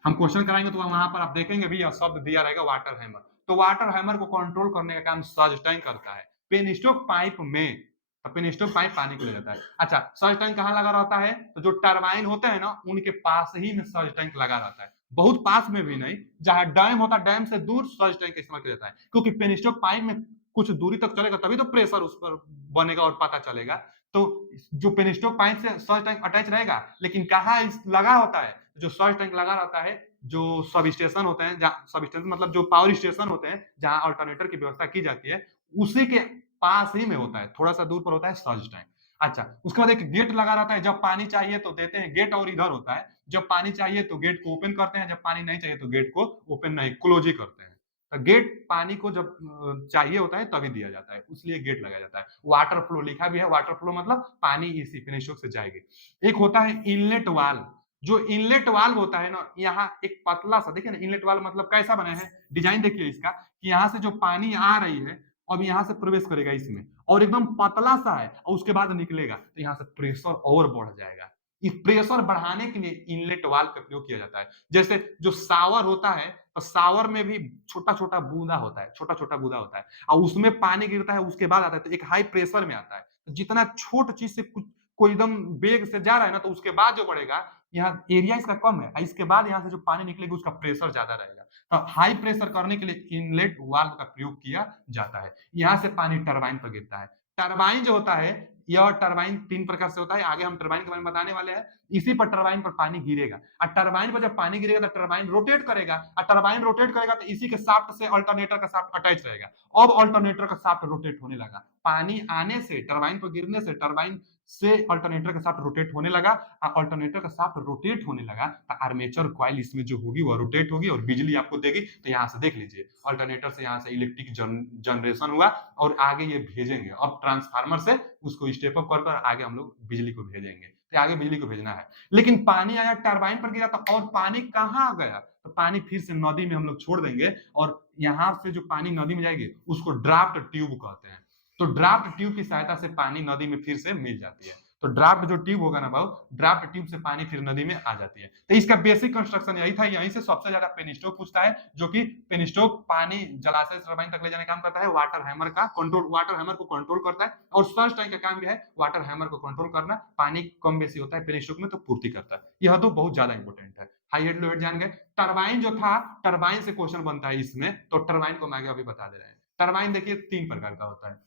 हम क्वेश्चन कराएंगे तो वहां पर आप देखेंगे भी यह शब्द दिया रहेगा वाटर हैमर। तो वाटर हैमर को कंट्रोल करने का काम सर्ज टैंक करता है पेनिस्टोक पाइप में। तो पेनिस्टोक पाइप पानी को ले जाता है। अच्छा, सर्ज टैंक कहाँ लगा रहता है? तो जो टरबाइन होते हैं ना उनके पास ही में सर्ज टैंक लगा रहता है, बहुत पास में भी नहीं, जहां डैम होता है डैम से दूर सर्ज टैंक इस्तेमाल किया जाता है, क्योंकि पेनिस्टोक पाइप में कुछ दूरी तक चलेगा तभी तो प्रेशर उस पर बनेगा और पता चलेगा। तो जो पेनिस्टोक पाइप से सर्ज टैंक अटैच रहेगा, लेकिन कहाँ लगा होता है? जो सर्ज टैंक लगा रहता है जो सब स्टेशन होते हैं, सब स्टेशन मतलब जो पावर स्टेशन होते हैं जहां अल्टरनेटर की व्यवस्था की जाती है, उसी के पास ही में होता है, थोड़ा सा दूर पर होता है सर्ज टैंक। अच्छा, उसके बाद एक गेट लगा रहता है, जब पानी चाहिए तो देते हैं गेट, और इधर होता है जब पानी चाहिए तो गेट को ओपन करते हैं, जब पानी नहीं चाहिए तो गेट को ओपन नहीं क्लोज ही करते हैं। तो गेट पानी को जब चाहिए होता है तभी दिया जाता है, इसलिए गेट लगाया जाता है। वाटर फ्लो लिखा भी है, वाटर फ्लो मतलब पानी इसी फिनिशोक से जाएगी। एक होता है इनलेट वाल्व। जो इनलेट वाल्व होता है ना, यहाँ एक पतला सा देखिए ना, इनलेट वाल्व मतलब कैसा बना है, डिजाइन देखिए इसका, कि यहाँ से जो पानी आ रही है अब यहाँ से प्रवेश करेगा इसमें, और एकदम पतला सा है और उसके बाद निकलेगा तो यहाँ से प्रेशर और बढ़ जाएगा। इस प्रेशर बढ़ाने के लिए इनलेट वाल्व का प्रयोग किया जाता है। जैसे जो शावर होता है तो शावर में भी छोटा छोटा बूंदा होता है, छोटा छोटा बूंदा होता है, और उसमें पानी गिरता है उसके बाद आता है, तो एक हाई प्रेशर में आता है। तो जितना छोट चीज से कुछ कोई एकदम बेग से जा रहा है ना, तो उसके बाद जो बढ़ेगा, यहाँ एरिया इसका कम है, इसके बाद यहाँ से जो पानी निकलेगा उसका प्रेशर ज्यादा रहेगा। तो हाई प्रेशर करने के लिए इनलेट वाल्व का प्रयोग किया जाता है। यहाँ से पानी टरबाइन पर गिरता है। टरबाइन जो होता है, यह टरबाइन 3 प्रकार से होता है, आगे हम टरबाइन के बारे में बताने वाले हैं। इसी पर टरबाइन पर पानी गिरेगा, और टरबाइन पर जब पानी गिरेगा तो टरबाइन रोटेट करेगा, और टरबाइन रोटेट करेगा तो इसी के शाफ्ट से अल्टरनेटर का शाफ्ट अटैच रहेगा। अब अल्टरनेटर का शाफ्ट रोटेट होने लगा, पानी आने से, टरबाइन पर गिरने से टरबाइन से अल्टरनेटर का शाफ्ट रोटेट होने लगा, अल्टरनेटर का शाफ्ट रोटेट होने लगा तो आर्मेचर कॉइल इसमें जो होगी वह रोटेट होगी और बिजली आपको देगी। तो यहाँ से देख लीजिए, अल्टरनेटर से यहाँ से इलेक्ट्रिक जनरेशन हुआ और आगे ये भेजेंगे, अब ट्रांसफार्मर से उसको स्टेप अप कर आगे हम लोग बिजली को भेजेंगे, तो आगे बिजली को भेजना है। लेकिन पानी आया टरबाइन पर गिरा तो, और पानी कहाँ गया? तो पानी फिर से नदी में हम लोग छोड़ देंगे, और यहाँ से जो पानी नदी में जाएगी उसको ड्राफ्ट ट्यूब कहते हैं। तो ड्राफ्ट ट्यूब की सहायता से पानी नदी में फिर से मिल जाती है। तो ड्राफ्ट जो ट्यूब होगा ना भाव, ड्राफ्ट ट्यूब से पानी फिर नदी में आ जाती है। तो इसका बेसिक कंस्ट्रक्शन यही था, यहीं से सबसे ज्यादा पेनिस्टोक पूछता है, जो कि पेनिस्टोक पानी जलाशय से टरबाइन तक ले जाने का काम करता है, वाटर हैमर का कंट्रोल, वाटर हैमर को कंट्रोल करता है, और सर्ज टैंक का काम भी है वाटर हैमर को कंट्रोल करना, पानी कम बेसी होता है पेनिस्टोक में तो पूर्ति करता है। यह तो बहुत ज्यादा इंपॉर्टेंट है। हाई हेड लो हेड जान गए। टरबाइन जो था, टरबाइन से क्वेश्चन बनता है इसमें, तो टरबाइन को हम आगे अभी बता दे रहे हैं। टरबाइन देखिए 3 प्रकार का होता है,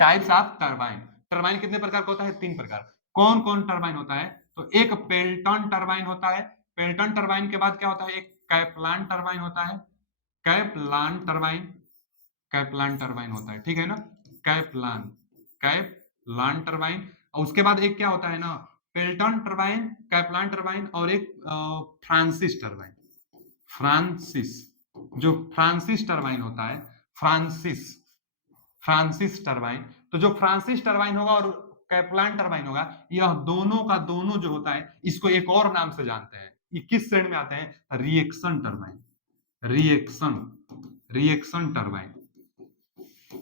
टाइप्स ऑफ टरबाइन। टरबाइन कितने प्रकार का होता है? 3 प्रकार। कौन कौन टरबाइन होता है? तो एक पेल्टन टरबाइन होता है, पेल्टन टरबाइन के बाद क्या होता है? एक कैप्लान टरबाइन होता है, कैप्लान टरबाइन, कैप्लान टरबाइन होता है, ठीक है ना, कैप्लान, कैप्लान टरबाइन। और उसके बाद एक क्या होता है ना, पेल्टन टरबाइन, कैप्लान टरबाइन, और एक फ्रांसिस टरबाइन, फ्रांसिस, जो फ्रांसिस टरबाइन होता है, फ्रांसिस, फ्रांसिस टरबाइन। तो जो फ्रांसिस टरबाइन होगा और कैप्लान टरबाइन होगा, यह दोनों का दोनों जो होता है इसको एक और नाम से जानते हैं। ये किस श्रेणी में आते हैं? Reaction turbine, reaction, reaction turbine,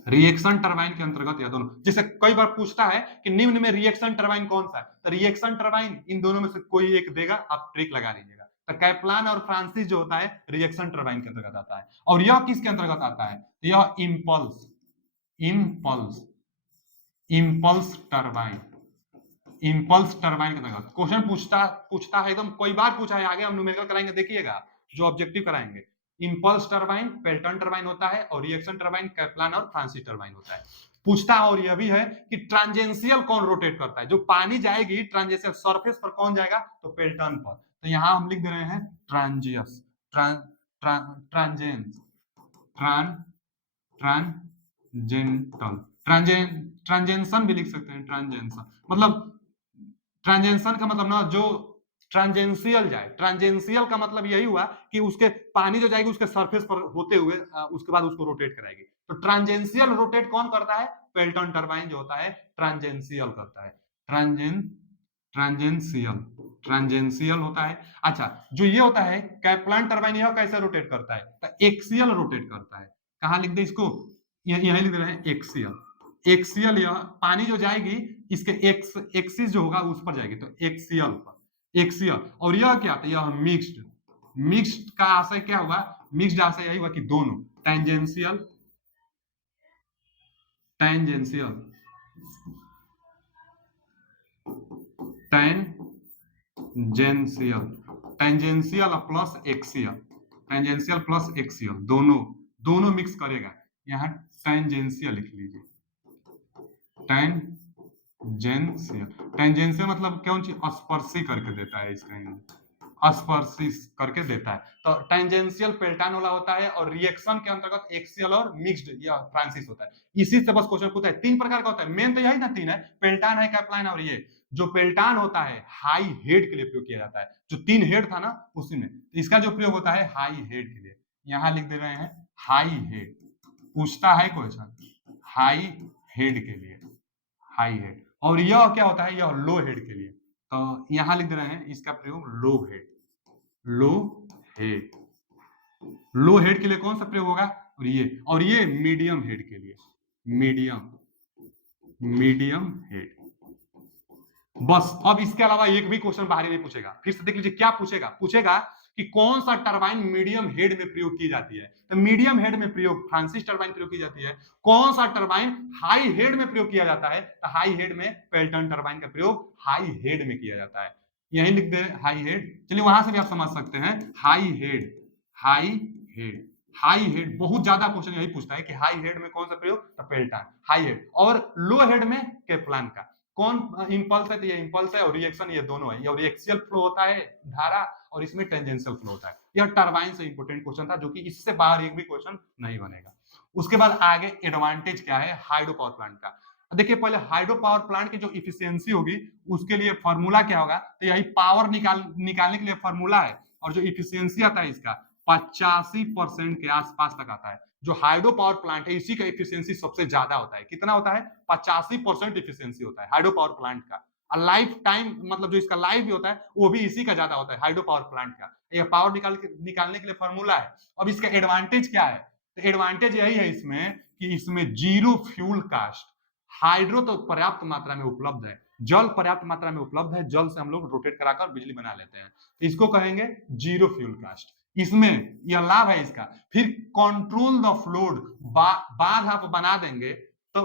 reaction turbine के अंतर्गत यह दोनों, जैसे कई बार पूछता है कि निम्न में रिएक्शन टरबाइन कौन सा है, तो रिएक्शन टरबाइन इन दोनों में से कोई एक देगा, आप ट्रिक लगा लीजिएगा। तो कैप्लान और फ्रांसिस जो होता है रिएक्शन टरबाइन के अंतर्गत आता है। और यह किसके अंतर्गत आता है, यह impulse impulse impulse turbine, impulse turbine के अंतर्गत क्वेश्चन पूछता है एकदम, कई बार पूछा है, आगे हम न्यूमेरिकल कराएंगे, देखिएगा जो ऑब्जेक्टिव कराएंगे। इम्पल्स टरबाइन पेल्टन टरबाइन होता है और रिएक्शन टरबाइन कैप्लान और फ्रांसिस टरबाइन होता है। पूछता है और यह भी है कि ट्रांजेंशियल कौन रोटेट करता है, जो पानी जाएगी ट्रांजेंशियल सरफेस पर कौन जाएगा, तो पेल्टन पर। तो यहां हम लिख दे रहे हैं ट्रांजियस ट्रांजेंस ट्रांजेंटल ट्रांजेंशन भी लिख सकते हैं, ट्रांजेंशन मतलब, ट्रांजेंशन का मतलब ना जो ट्रांजेंशियल जाए, ट्रांजेंशियल का मतलब यही हुआ कि उसके पानी जो जाएगी उसके सरफेस पर होते हुए उसके बाद उसको रोटेट कराएगी। तो ट्रांजेंशियल रोटेट कौन करता है, पेल्टन टरबाइन जो होता है ट्रांजेंशियल करता है, ट्रांजेंशियल ट्रांजेंशियल होता है। अच्छा, जो ये होता है कैप्लान टरबाइन, यह कैसे रोटेट करता है, तो एक्सियल रोटेट करता है। कहां लिख दे इसको, यहां लिख दे रहे हैं एक्सियल। एक्सियल यह पानी जो जाएगी इसके एक्सिस जो होगा उस पर जाएगी, तो एक्सियल पर एक्सियल। और यह क्या था, यह मिक्स्ड, मिक्स्ड का आशय क्या हुआ, मिक्स्ड आशय यही हुआ कि दोनों tangential tangential tangential tangential plus axial, tangential plus axial दोनों दोनों मिक्स करेगा। यहां टेंजेंशियल लिख लीजिए, टेंजेंशियल टेंजेंशियल मतलब कौन चीज, स्पर्शी करके देता है, इसका स्पर्शी करके देता है। तो टेंजेंशियल पेल्टान वाला होता है और रिएक्शन के अंतर्गत एक्सियल और मिक्स्ड या फ्रांसिस होता है। इसी से बस क्वेश्चन पूछता है, तीन प्रकार का होता है, मेन तो यही ना तीन है, पेल्टान है, कैप्लान और ये। जो पेल्टान होता है हाई हेड के लिए प्रयोग किया जाता है, जो तीन हेड था ना उसी में, इसका जो प्रयोग होता है हाई हेड के लिए। यहां लिख दे रहे हैं हाई हेड, पूछता है क्वेश्चन हाई हेड के लिए, हाई हेड। और यह क्या होता है, यह लो हेड के लिए, तो यहां लिख दे रहे हैं इसका प्रयोग लो हेड, लो हेड, लो हेड के लिए कौन सा प्रयोग होगा, और ये मीडियम हेड के लिए, मीडियम मीडियम हेड। बस अब इसके अलावा एक भी क्वेश्चन बाहरी नहीं पूछेगा। फिर से देख लीजिए क्या पूछेगा, पूछेगा कि कौन सा टरबाइन मीडियम हेड में प्रयोग की जाती है, तो मीडियम हेड में प्रयोग फ्रांसिस टरबाइन प्रयोग की जाती है। कौन सा टरबाइन हाई हेड में प्रयोग किया जाता है, तो हाई हेड में पेल्टन टरबाइन का प्रयोग हाई हेड में किया जाता है। यही लिख दे हाई हेड, चलिए वहां से भी आप समझ सकते हैं high head, high head, high head बहुत ज्यादा क्वेश्चन यही पूछता है कि हाई हेड में कौन सा प्रयोग, तो पेल्टन हाई हेड। और लो हेड में केप्लान का। कौन इंपल्स है, तो ये इंपल्स है, और रिएक्शन ये दोनों है, और एक्सियल फ्लो होता है धारा, और इसमें टेंजेंशियल फ्लो होता है। यह टरबाइन से इंपोर्टेंट क्वेश्चन था, जो कि इससे बाहर एक भी क्वेश्चन नहीं बनेगा। उसके बाद आगे एडवांटेज क्या है हाइड्रो पावर प्लांट का। देखिए पहले हाइड्रो पावर प्लांट की जो इफिशियंसी होगी उसके लिए फॉर्मूला क्या होगा, तो यही पावर निकालने के लिए फॉर्मूला है। और जो इफिशियंसी आता है इसका 85% के आसपास तक आता है। जो हाइड्रो पावर प्लांट है इसी का इफिशियंसी सबसे ज्यादा होता है, कितना होता है, 85% इफिशियंसी होता है हाइड्रो पावर प्लांट का। लाइफ टाइम मतलब जो इसका लाइफ भी होता है वो भी इसी का ज्यादा होता है हाइड्रो पावर प्लांट का। यह पावर निकालने के लिए फॉर्मूला है। अब इसका एडवांटेज क्या है, तो एडवांटेज यही है इसमें कि इसमें जीरो फ्यूल कास्ट। हाइड्रो तो पर्याप्त मात्रा में उपलब्ध है, जल पर्याप्त मात्रा में उपलब्ध है, जल से हम लोग रोटेट कराकर बिजली बना लेते हैं, इसको कहेंगे जीरो फ्यूल कास्ट। इसमें यह लाभ है इसका। फिर कंट्रोल द फ्लोड, बांध आप बना देंगे तो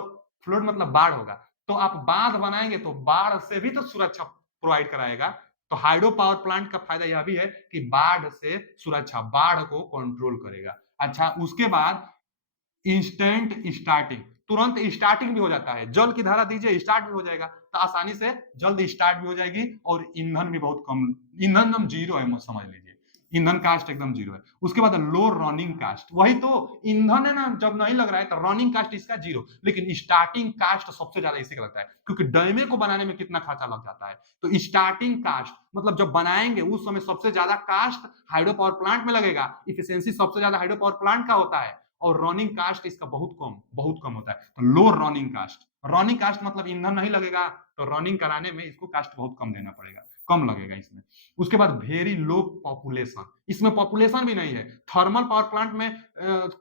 फ्लोड मतलब बाढ़ होगा, तो आप बांध बनाएंगे तो बाढ़ से भी तो सुरक्षा प्रोवाइड कराएगा। तो हाइड्रो पावर प्लांट का फायदा यह भी है कि बाढ़ से सुरक्षा, बाढ़ को कंट्रोल करेगा। अच्छा, उसके बाद इंस्टेंट स्टार्टिंग, तुरंत स्टार्टिंग भी हो जाता है, जल की धारा दीजिए स्टार्ट भी हो जाएगा, तो आसानी से जल्द स्टार्ट भी हो जाएगी। और ईंधन भी बहुत कम, ईंधन एकदम जीरो है समझ लीजिए, ईंधन कास्ट एकदम जीरो है। उसके बाद लो रनिंग कास्ट, वही तो ईंधन है ना, जब नहीं लग रहा है तो रनिंग कास्ट इसका जीरो, लेकिन स्टार्टिंग कास्ट सबसे ज्यादा इसी का लगता है, क्योंकि डैमे को बनाने में कितना खर्चा लग जाता है। तो स्टार्टिंग कास्ट मतलब जब बनाएंगे उस समय सबसे ज्यादा कास्ट हाइड्रो पावर प्लांट में लगेगा, इफिशियंसी सबसे ज्यादा हाइड्रो पावर प्लांट का होता है, और रनिंग कास्ट इसका बहुत कम होता है। तो लो रनिंग कास्ट, रनिंग कास्ट मतलब ईंधन नहीं लगेगा तो रनिंग कराने में इसको कास्ट बहुत कम देना पड़ेगा। कम लगेगा इसमें। उसके बाद वेरी लो पॉपुलेशन, इसमें पॉपुलेशन भी नहीं है। थर्मल पावर प्लांट में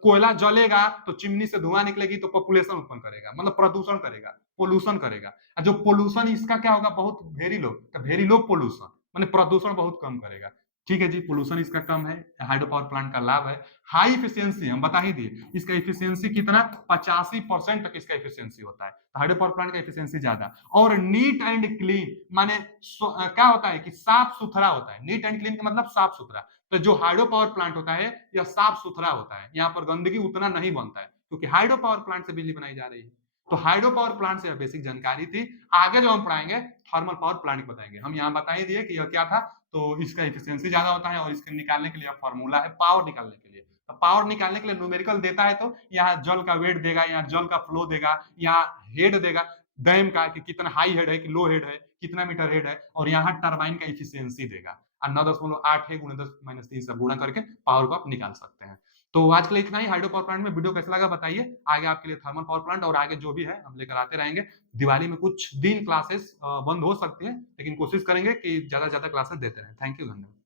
कोयला जलेगा तो चिमनी से धुआं निकलेगी तो पॉपुलेशन उत्पन्न करेगा, मतलब प्रदूषण करेगा, पोल्यूशन करेगा। जो पोल्यूशन इसका क्या होगा, बहुत वेरी लो, तो वेरी लो पोल्यूशन माने प्रदूषण बहुत कम करेगा। ठीक है जी, पोल्यूशन इसका कम है, हाइड्रो पावर प्लांट का लाभ है। हाई इफिशियंसी हम बता ही दिए, इसका इफिशियंसी कितना 85% तक इसका इफिशियंसी होता है, हाइड्रो पावर प्लांट का इफिशियंसी ज्यादा। और नीट एंड क्लीन माने क्या होता है कि साफ सुथरा होता है। नीट एंड क्लीन का मतलब साफ सुथरा। तो जो हाइड्रो पावर प्लांट होता है यह साफ सुथरा होता है, यहाँ पर गंदगी उतना नहीं बनता है क्योंकि हाइड्रो पावर प्लांट से बिजली बनाई जा रही है। तो हाइड्रो पावर प्लांट से बेसिक जानकारी थी। आगे जो हम पढ़ाएंगे थर्मल पावर प्लांट बताएंगे। हम यहाँ बता ही दिए कि यह क्या था, तो इसका एफिशिएंसी ज्यादा होता है और इसके निकालने के लिए फॉर्मूला है पावर निकालने के लिए। तो पावर निकालने के लिए न्यूमेरिकल देता है तो यहाँ जल का वेट देगा, यहाँ जल का फ्लो देगा, यहाँ हेड देगा डैम का कि कितना हाई हेड है कि लो हेड है, कितना मीटर हेड है, और यहाँ टरबाइन का एफिशिएंसी देगा। 9.8 है गुणा 10-3 से गुणा करके पावर को आप निकाल सकते हैं। तो आज के लिए इतना ही। हाइड्रो पावर प्लांट में वीडियो कैसा लगा बताइए। आगे आपके लिए थर्मल पावर प्लांट और आगे जो भी है हम लेकर आते रहेंगे। दिवाली में कुछ दिन क्लासेस बंद हो सकती है, लेकिन कोशिश करेंगे कि ज्यादा से ज्यादा क्लासेस देते रहें। थैंक यू, धन्यवाद।